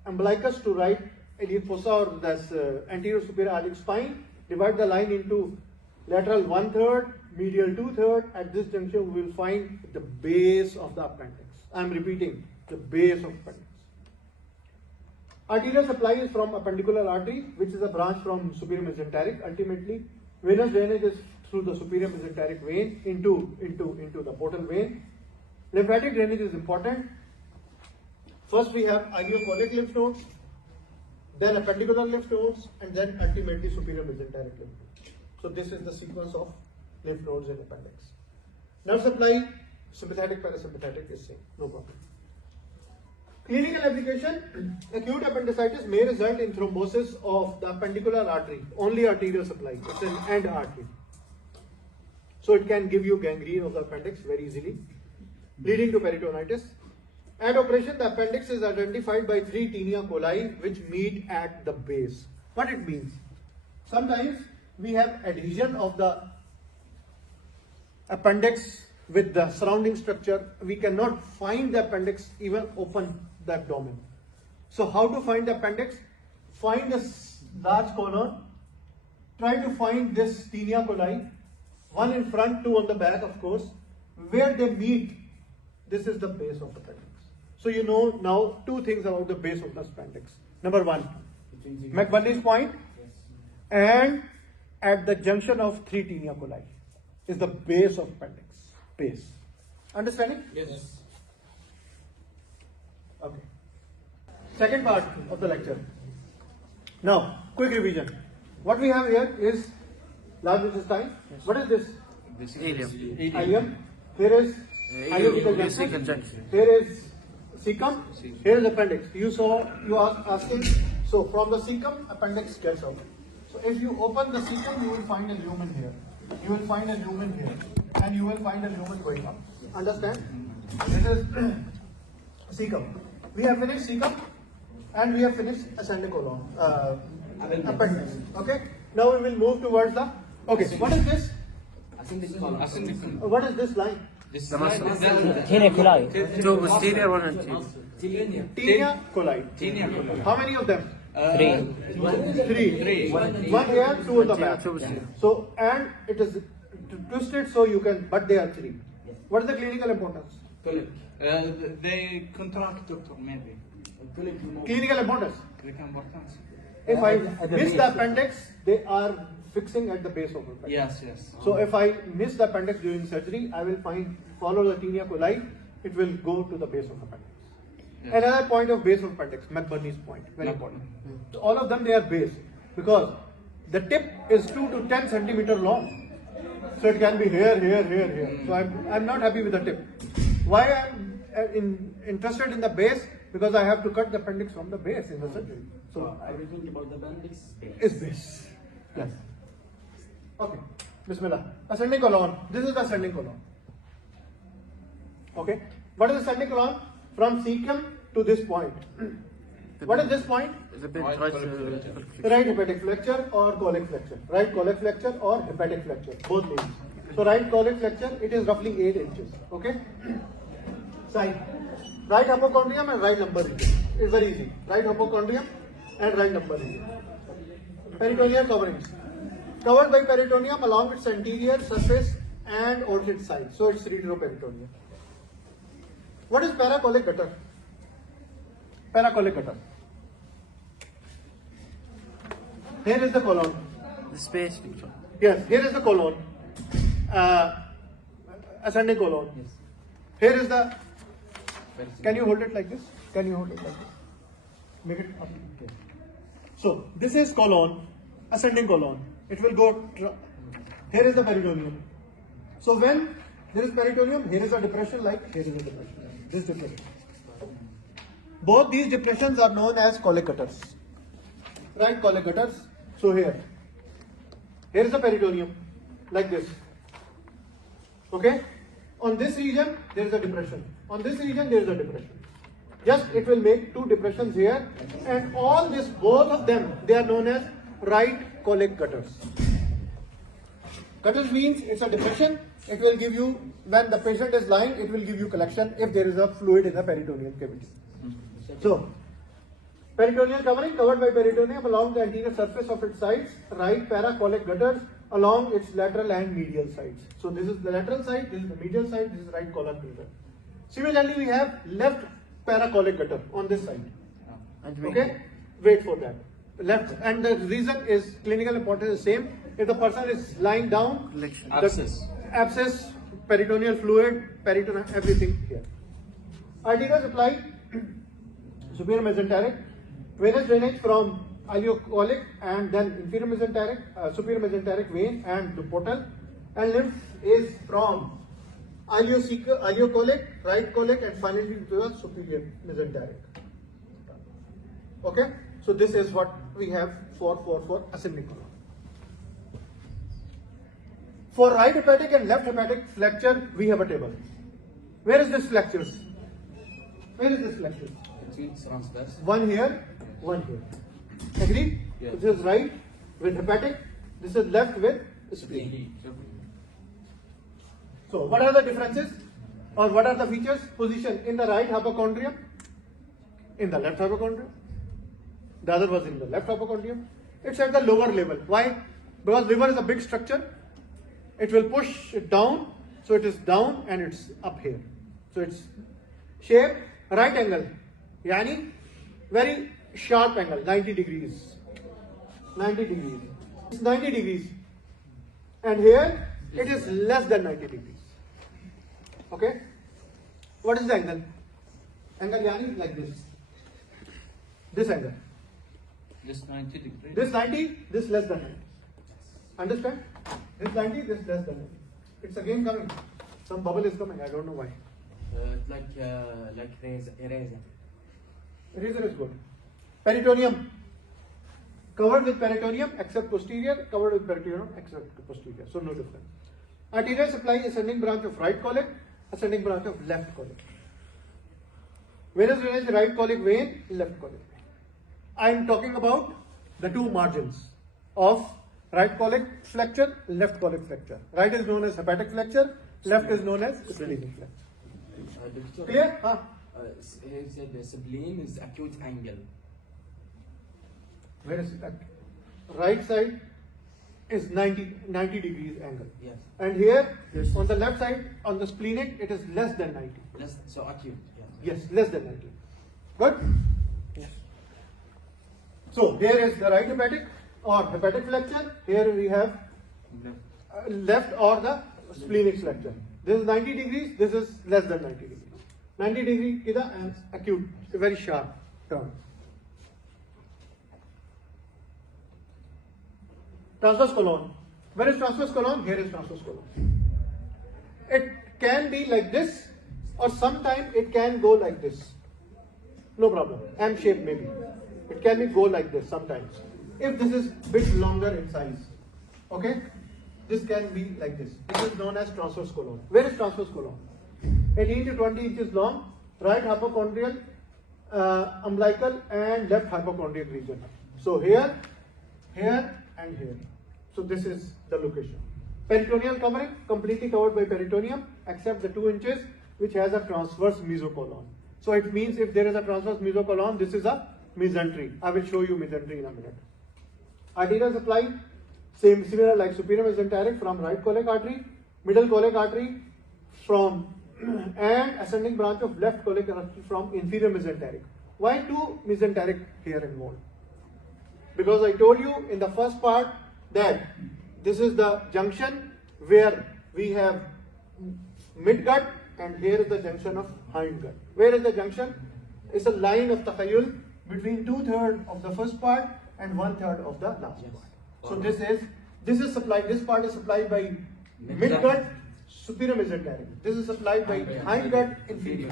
umbilicus to right iliac fossa or this anterior superior iliac spine, divide the line into lateral 1/3, medial 2/3. At this junction, we will find the base of the appendix. I am repeating, the base of appendix. Arterial supply is from appendicular artery, which is a branch from superior mesenteric. Ultimately, venous drainage is through the superior mesenteric vein into the portal vein. Lymphatic drainage is important. First, we have ileocholic lymph nodes, then appendicular lymph nodes, and then ultimately superior mesenteric lymph nodes. So this is the sequence of lymph nodes in appendix. Nerve supply, sympathetic, parasympathetic is same, no problem. Clinical application, acute appendicitis may result in thrombosis of the appendicular artery, only arterial supply, it's an end artery. So it can give you gangrene of the appendix very easily, leading to peritonitis. At operation, the appendix is identified by 3 tinea coli which meet at the base. What it means? Sometimes we have adhesion of the appendix with the surrounding structure. We cannot find the appendix, even open the abdomen. So how to find the appendix? Find this large colon, try to find this tinea coli, one in front, 2 on the back, of course. Where they meet, this is the base of the appendix. So you know now 2 things about the base of the appendix. Number 1, McBurney's point, and at the junction of 3 tinea coli is the base of appendix. Base. Understanding? Yes. Okay. Second part of the lecture. Now, quick revision. What we have here is large intestine. What is this? Ileum. Here is ileocecal junction. Here is cecum. Here is appendix. You are asking. So from the cecum, appendix gets out. So if you open the cecum, you will find a lumen here. You will find a lumen here, and you will find a lumen going up. Understand? This is cecum. We have finished cecum, and we have finished ascending colon, appendix. Okay. Now we will move towards the. Okay. What is this? Ascending colon. What is this line? This Tinea coli. Two posterior, one anterior. Tinea coli. Tinea coli. How many of them? 3. 3. One here, 2 on the back. So, and it is twisted, so you can, but they are 3. What is the clinical importance? They contract, doctor, maybe. Clinical importance. Clinical importance. If I miss the appendix, they are fixing at the base of the appendix. Yes. So if I miss the appendix during surgery, I will follow the tinea coli, it will go to the base of the appendix. Yes. Another point of base of appendix, McBurney's point, very important. So all of them, they are base, because the tip is 2 to 10 centimeter long. So it can be here. So I'm not happy with the tip. Why I'm interested in the base? Because I have to cut the appendix from the base in the surgery. So Everything about the appendix is base. Yes. Okay. Bismillah. Ascending colon. This is the ascending colon. Okay. What is ascending colon? From cecum to this point. What is this point? Right hepatic flexure or colic flexure. Right colic flexure or hepatic flexure. Both names. So right colic flexure, it is roughly 8 inches. Okay. Side. Right hypochondrium and right lumbar region. It's very easy. Right hypochondrium and right lumbar region. Peritoneal coverings. Covered by peritoneum along its anterior surface and on its side. So it's retroperitoneal. What is paracolic gutter? Paracolic gutter. Here is the colon. The space. Yes, here is the colon. Ascending colon. Yes. Here is the. Can you hold it like this? Can you hold it like this? Make it up. Okay. So this is colon, ascending colon. It will go. Here is the peritoneum. So when there is peritoneum, here is a depression, like here is a depression. This depression. Both these depressions are known as colic gutters. Right colic gutters. So here, Here is the peritoneum, like this. Okay? On this region, there is a depression. On this region, there is a depression. Just it will make two depressions here, and all this, both of them, they are known as right colic gutters. Gutters means it's a depression. It will give you, when the patient is lying, it will give you collection if there is a fluid in the peritoneal cavity. So, peritoneal covering covered by peritoneum along the anterior surface of its sides, right paracolic gutters along its lateral and medial sides. So this is the lateral side, this is the medial side, this is right colic gutter. Similarly, we have left paracolic gutter on this side. Okay, wait for that. Left, and the reason is clinical importance is same. If the person is lying down, abscess, peritoneal fluid, peritoneal, everything here. Arterial supply, superior mesenteric, venous drainage from ileocolic and then inferior mesenteric, superior mesenteric vein and the portal, and lymph is from ileocolic, right colic, and finally to the superior mesenteric. Okay, so this is what we have for ascending colon. For right hepatic and left hepatic flexure, we have a table. Where is this flexures? Where is this flexure? Between transverse. One here, one here. Agree? Yeah. This is right with hepatic. This is left with spleen. So, what are the differences, or what are the features? Position in the right hypochondrium, in the left hypochondrium. The other was in the left hypochondrium. It's at the lower level. Why? Because liver is a big structure. It will push it down, so it is down and it's up here. So it's shape right angle, yani very sharp angle, 90 degrees. 90 degrees. It's 90 degrees. And here it is less than 90 degrees. Okay? What is the angle? Angle yani like this. This angle. This 90 degrees. This 90, this less than 90. Understand? This 90, this less than 90. It's again coming. Some bubble is coming. I don't know why. Like eraser. Eraser is good. Peritoneum. Covered with peritoneum except posterior. Covered with peritoneum except posterior. So no difference. Arterial supply, ascending branch of right colic, ascending branch of left colic. Venous drainage, right colic vein, left colic vein. I am talking about the two margins of right colic flexure, left colic flexure. Right is known as hepatic flexure, left is known as splenic flexure. Doctor, Clear? Huh? he said the spleen is acute angle. Where is that? Right side is 90 degrees angle. Yes. And here, on the left side, on the splenic, it is less than 90. Less, so acute. Yes, less than 90. Good? Yes. So, here is the right hepatic or hepatic flexure. Here we have left or the splenic flexure. This is 90 degrees, this is less than 90 degrees. 90 degree kida and acute, a very sharp term. Transverse colon. Where is transverse colon? Here is transverse colon. It can be like this, or sometimes it can go like this. No problem. M shape maybe. It can be go like this sometimes. If this is bit longer in size. Okay? This can be like this. This is known as transverse colon. Where is transverse colon? 18 to 20 inches long, right hypochondrial, umbilical and left hypochondrial region. So here, here and here. So this is the location. Peritoneal covering, completely covered by peritoneum except the 2 inches which has a transverse mesocolon. So it means if there is a transverse mesocolon, this is a mesentery. I will show you mesentery in a minute. Arterial supply, similar like superior mesenteric from right colic artery, middle colic artery from and ascending branch of left colic artery from inferior mesenteric. Why two mesenteric here involved? Because I told you in the first part that this is the junction where we have midgut and here is the junction of hindgut. Where is the junction? It's a line of takhayul between 2/3 of the first part and 1/3 of the last part. So this is supplied, this part is supplied by midgut, superior mesenteric. This is supplied by hindgut, inferior.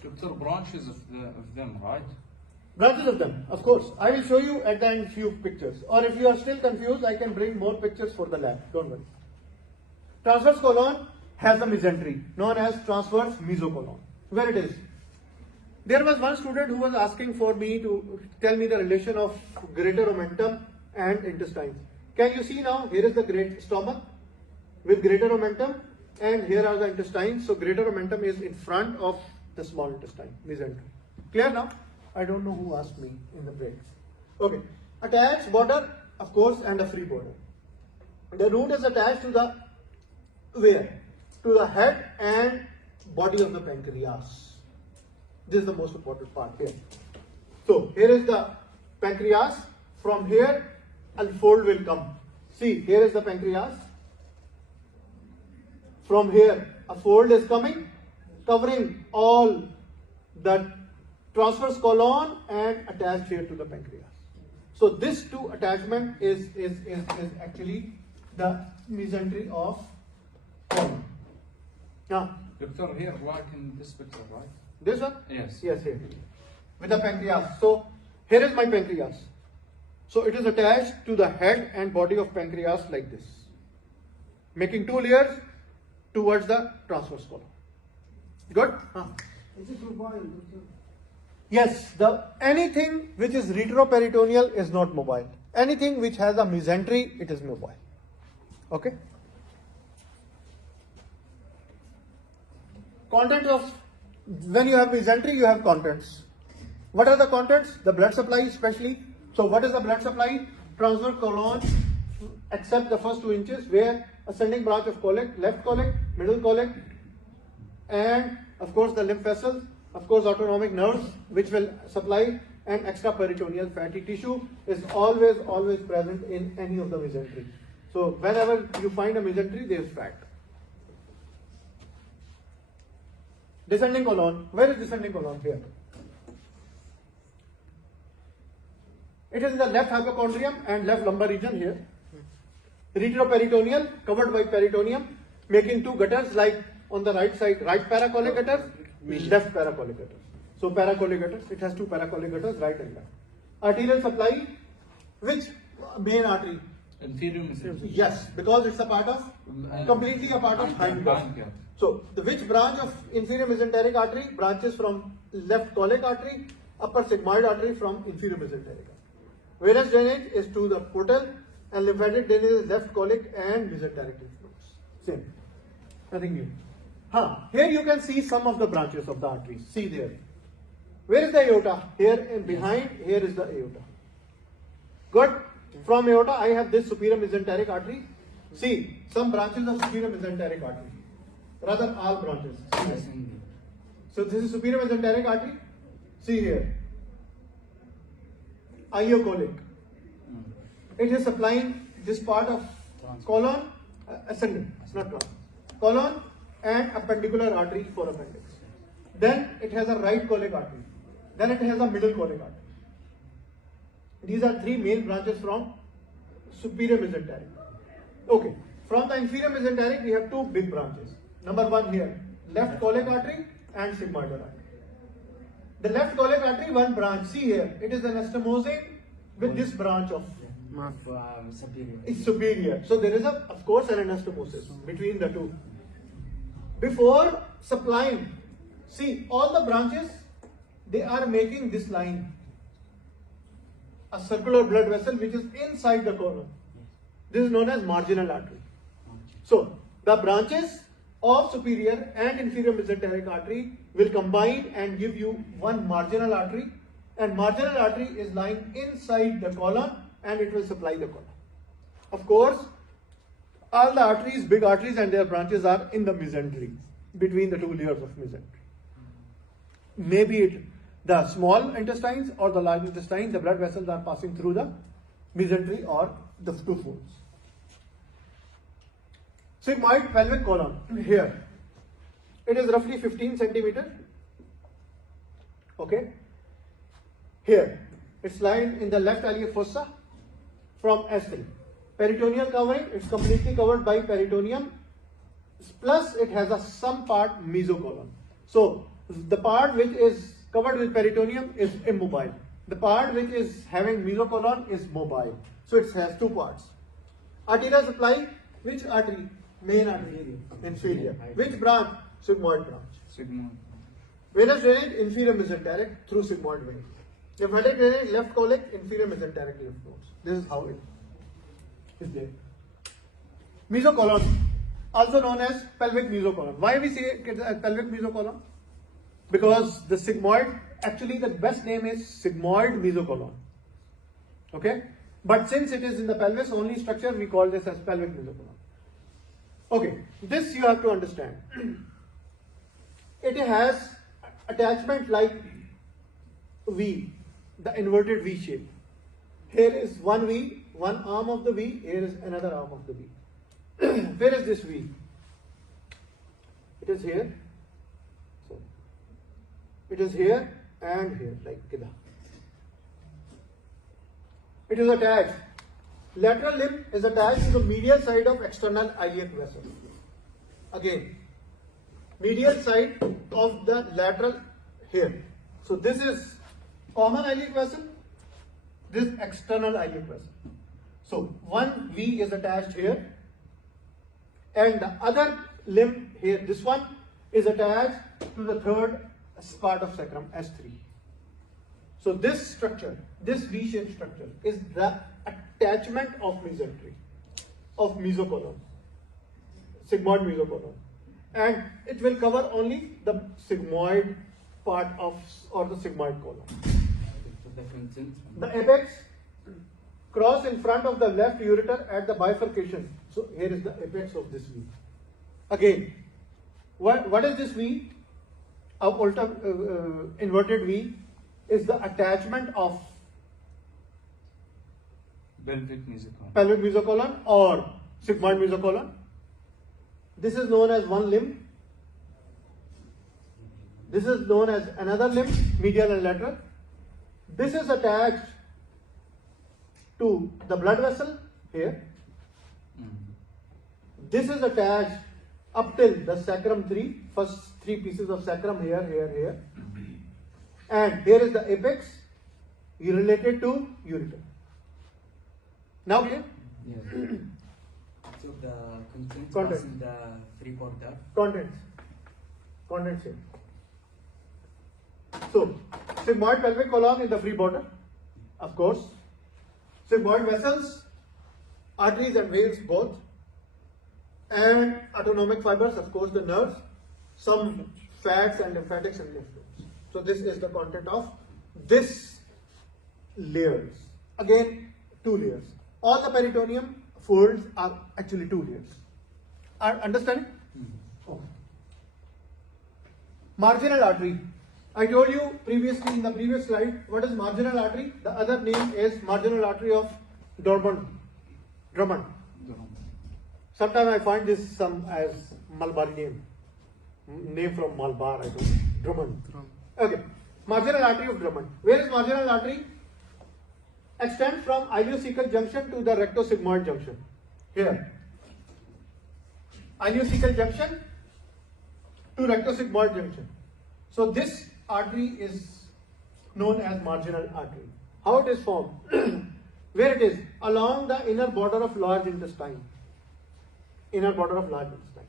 So there are branches of them, right? Branches of them, of course. I will show you at the end few pictures. Or if you are still confused, I can bring more pictures for the lab. Don't worry. Transverse colon has a mesentery known as transverse mesocolon. Where it is? There was one student who was asking for me to tell me the relation of greater omentum and intestines. Can you see now? Here is the great stomach with greater omentum, and here are the intestines. So greater omentum is in front of the small intestine, mesentery. Clear now? I don't know who asked me in the break. Okay. Attached border, of course, and a free border. The root is attached to the where? To the head and body of the pancreas. This is the most important part here. So here is the pancreas. From here, a fold will come. See, here is the pancreas. From here, a fold is coming, covering all the transverse colon and attached here to the pancreas. So this two attachment is actually the mesentery of colon. Now, Doctor, here, like in this picture, right? this one? Yes. Yes, here. With the pancreas. So here is my pancreas. So it is attached to the head and body of pancreas like this, making two layers towards the transverse colon. Good? Is it mobile, doctor? Yes, anything which is retroperitoneal is not mobile. Anything which has a mesentery, it is mobile. Okay? Content of, when you have mesentery, you have contents. What are the contents? The blood supply especially. So what is the blood supply? Transverse colon, except the first 2 inches, where ascending branch of colic, left colic, middle colic, and of course the lymph vessels, of course autonomic nerves, which will supply, and extraperitoneal fatty tissue is always present in any of the mesentery. So whenever you find a mesentery, there is fat. Descending colon. Where is descending colon? Here. It is in the left hypochondrium and left lumbar region here. Retroperitoneal, covered by peritoneum, making two gutters, like on the right side, right paracolic gutters, left paracolic gutters. So paracolic gutters, it has two paracolic gutters, right and left. Arterial supply, which main artery? Inferior mesentery. Yes, because it's a part of, completely a part of hindgut. So, which branch of inferior mesenteric artery branches from left colic artery, upper sigmoid artery from inferior mesenteric artery. Venous drainage is to the portal, and lymphatic drainage is left colic and mesenteric lymph nodes. Same. Nothing new. Here you can see some of the branches of the arteries. See there. Where is the aorta? Here and behind, here is the aorta. Good. From aorta, I have this superior mesenteric artery. See, some branches of superior mesenteric artery. Rather, all branches. So this is superior mesenteric artery. See here. Ileocolic. It is supplying this part of colon, ascending, it's not trans. Colon and appendicular artery for appendix. Then it has a right colic artery. Then it has a middle colic artery. These are three main branches from superior mesenteric. Okay. From the inferior mesenteric, we have two big branches. Number one here, left colic artery and sigmoidal artery. The left colic artery, one branch. See here, it is anastomosing with this branch of superior. It's superior. So there is of course an anastomosis between the two. Before supplying, see all the branches, they are making this line, a circular blood vessel which is inside the colon. This is known as marginal artery. So the branches of superior and inferior mesenteric artery will combine and give you one marginal artery, and marginal artery is lying inside the colon and it will supply the colon. Of course, all the arteries, big arteries and their branches are in the mesentery, between the two layers of mesentery. Maybe it the small intestines or the large intestine, the blood vessels are passing through the mesentery or the two folds. Sigmoid pelvic colon, here. It is roughly 15 centimeter. Okay. Here, it's lying in the left iliac fossa from S3. Peritoneal covering, it's completely covered by peritoneum. Plus, it has some part mesocolon. So, the part which is covered with peritoneum is immobile. The part which is having mesocolon is mobile. So it has two parts. Arterial supply, which artery? Main artery, inferior. Which branch? Sigmoid branch. Sigma. Venous drainage, inferior mesenteric through sigmoid vein. Lymphatic drainage, left colic, inferior mesenteric lymph nodes. This is how it is there. Mesocolon, also known as pelvic mesocolon. Why we say it as pelvic mesocolon? Because the sigmoid, actually the best name is sigmoid mesocolon. Okay? But since it is in the pelvis only structure, we call this as pelvic mesocolon. Okay, this you have to understand. It has attachment like V, the inverted V shape. Here is one V, one arm of the V, here is another arm of the V. Where is this V? It is here. So, it is here and here, like kida. It is attached. Lateral limb is attached to the medial side of external iliac vessel. Again, medial side of the lateral here. So this is common iliac vessel, this external iliac vessel. So one V is attached here, and the other limb here, this one is attached to the third part of sacrum, S3. So this structure, this V-shaped structure, is the attachment of mesentery, of mesocolon, sigmoid mesocolon, and it will cover only the sigmoid part of, or the sigmoid colon. The content. The apex cross in front of the left ureter at the bifurcation. So here is the apex of this V. Again, what is this V? Inverted V is the attachment of Pelvic mesocolon. pelvic mesocolon or sigmoid mesocolon. This is known as one limb. This is known as another limb, medial and lateral. This is attached to the blood vessel here. This is attached up till the sacrum 3, first 3 pieces of sacrum here, here, here. And here is the apex related to ureter. Now clear? Yes. So the content Content. was in the free border. Contents here. So, sigmoid pelvic colon in the free border, of course. Sigmoid vessels, arteries and veins both. And autonomic fibers, of course, the nerves, some fats and lymphatics and lymph nodes. So this is the content of this layers. Again, 2 layers. All the peritoneum folds are actually 2 layers. Are understanding? Okay. Marginal artery. I told you previously in the previous slide, what is marginal artery? The other name is marginal artery of Drummond. Sometimes I find this some as Malbari name from Malabar, I don't know. Drummond. Okay. Marginal artery of Drummond. Where is marginal artery? Extends from ileocecal junction to the rectosigmoid junction. Here. Ileocecal junction to rectosigmoid junction. So this artery is known as marginal artery. How it is formed? Where it is? Along the inner border of large intestine. Inner border of large intestine.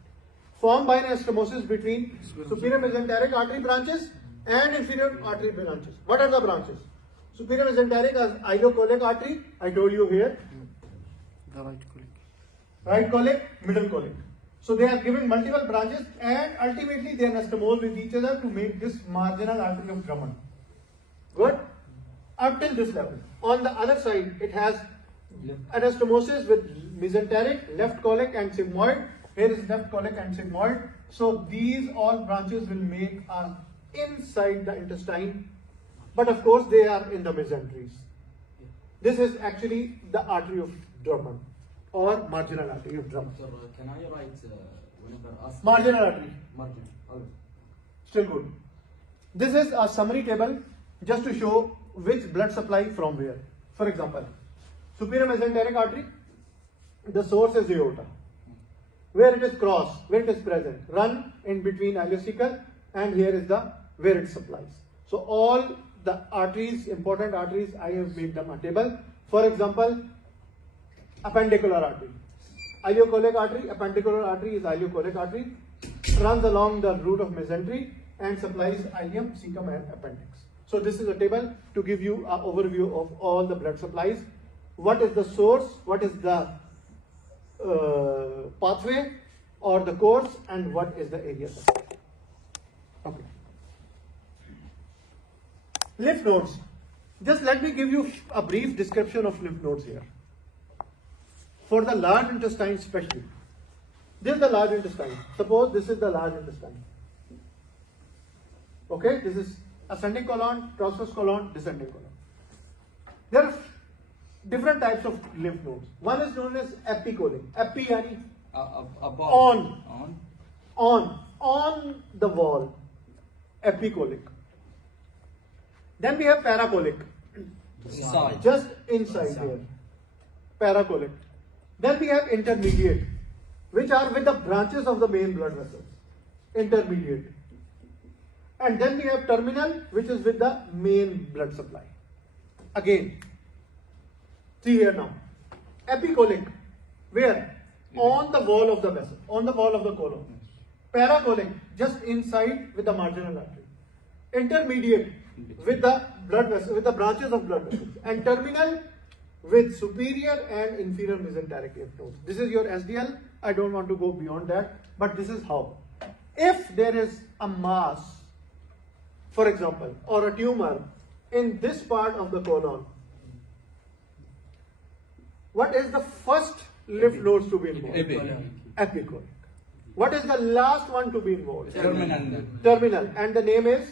Formed by an anastomosis between superior mesenteric artery branches and inferior artery branches. What are the branches? Superior mesenteric as ileocolic artery, I told you here. The right colic. Right colic, middle colic. So they are giving multiple branches and ultimately they anastomose with each other to make this marginal artery of Drummond. Good? Up till this level. On the other side, it has anastomosis with mesenteric, left colic and sigmoid. Here is left colic and sigmoid. So these all branches will make inside the intestine. But of course they are in the mesenteries. This is actually the artery of Drummond or marginal artery of Drummond. Sir, can I write whenever asked? Marginal artery. Margin. Always. Still good. This is a summary table just to show which blood supply from where. For example, superior mesenteric artery, the source is aorta. Where it is crossed, where it is present, run in between ileocecal and here is the where it supplies. So all the arteries, important arteries, I have made them a table. For example, appendicular artery. Ileocholic artery, appendicular artery is ileocholic artery, runs along the root of mesentery and supplies ileum, cecum and appendix. So this is a table to give you an overview of all the blood supplies. What is the source, what is the pathway or the course, and what is the area supply. Okay. Lymph nodes. Just let me give you a brief description of lymph nodes here. For the large intestine especially. This is the large intestine. Suppose this is the large intestine. Okay, this is ascending colon, transverse colon, descending colon. There are different types of lymph nodes. One is known as epicolic. Epi yani Above. on the wall. Epicolic. Then we have paracolic. Side. Just inside here. Paracolic. Then we have intermediate, which are with the branches of the main blood vessels. Intermediate. And then we have terminal, which is with the main blood supply. Again, see here now. Epicolic, where? On the wall of the vessel, on the wall of the colon. Paracolic, just inside with the marginal artery. Intermediate, with the blood vessel, with the branches of blood vessels. And terminal, with superior and inferior mesenteric lymph nodes. This is your SDL. I don't want to go beyond that, but this is how. If there is a mass, for example, or a tumor in this part of the colon, what is the first lymph nodes to be involved? Epicolic. What is the last one to be involved? Terminal. Terminal. And the name is?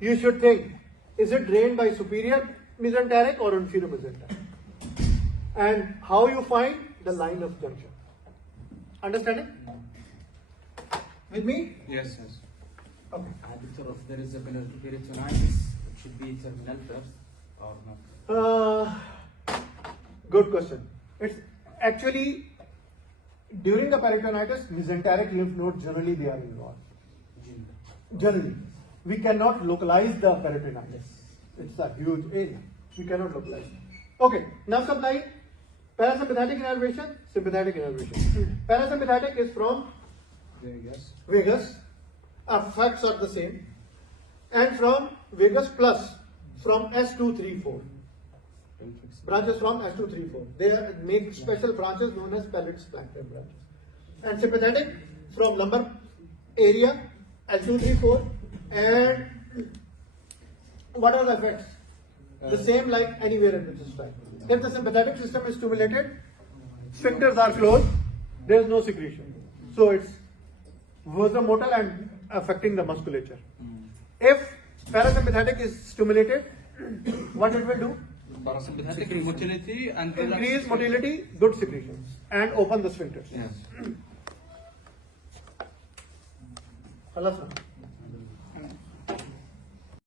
You should think, is it drained by superior mesenteric or inferior mesenteric? And how you find the line of junction? Understanding? With me? Yes, yes. Okay. Doctor, if there is a peritonitis, it should be terminal first or not? Good question. It's actually during the peritonitis, mesenteric lymph nodes generally they are involved. Generally, we cannot localize the peritonitis. It's a huge area. We cannot localize. Okay, now supply parasympathetic innervation, sympathetic innervation. Parasympathetic is from vagus. Effects are the same. And from vagus plus from S234. Branches from S234. They make special branches known as pelvic sphincter branches. And sympathetic from lumbar area S234. And what are the effects? The same like anywhere in the system. If the sympathetic system is stimulated, sphincters are closed, there is no secretion. So it's vasomotor and affecting the musculature. If parasympathetic is stimulated, what it will do? Parasympathetic motility and Increase motility, good secretions, and open the sphincters. Yes. Halas na?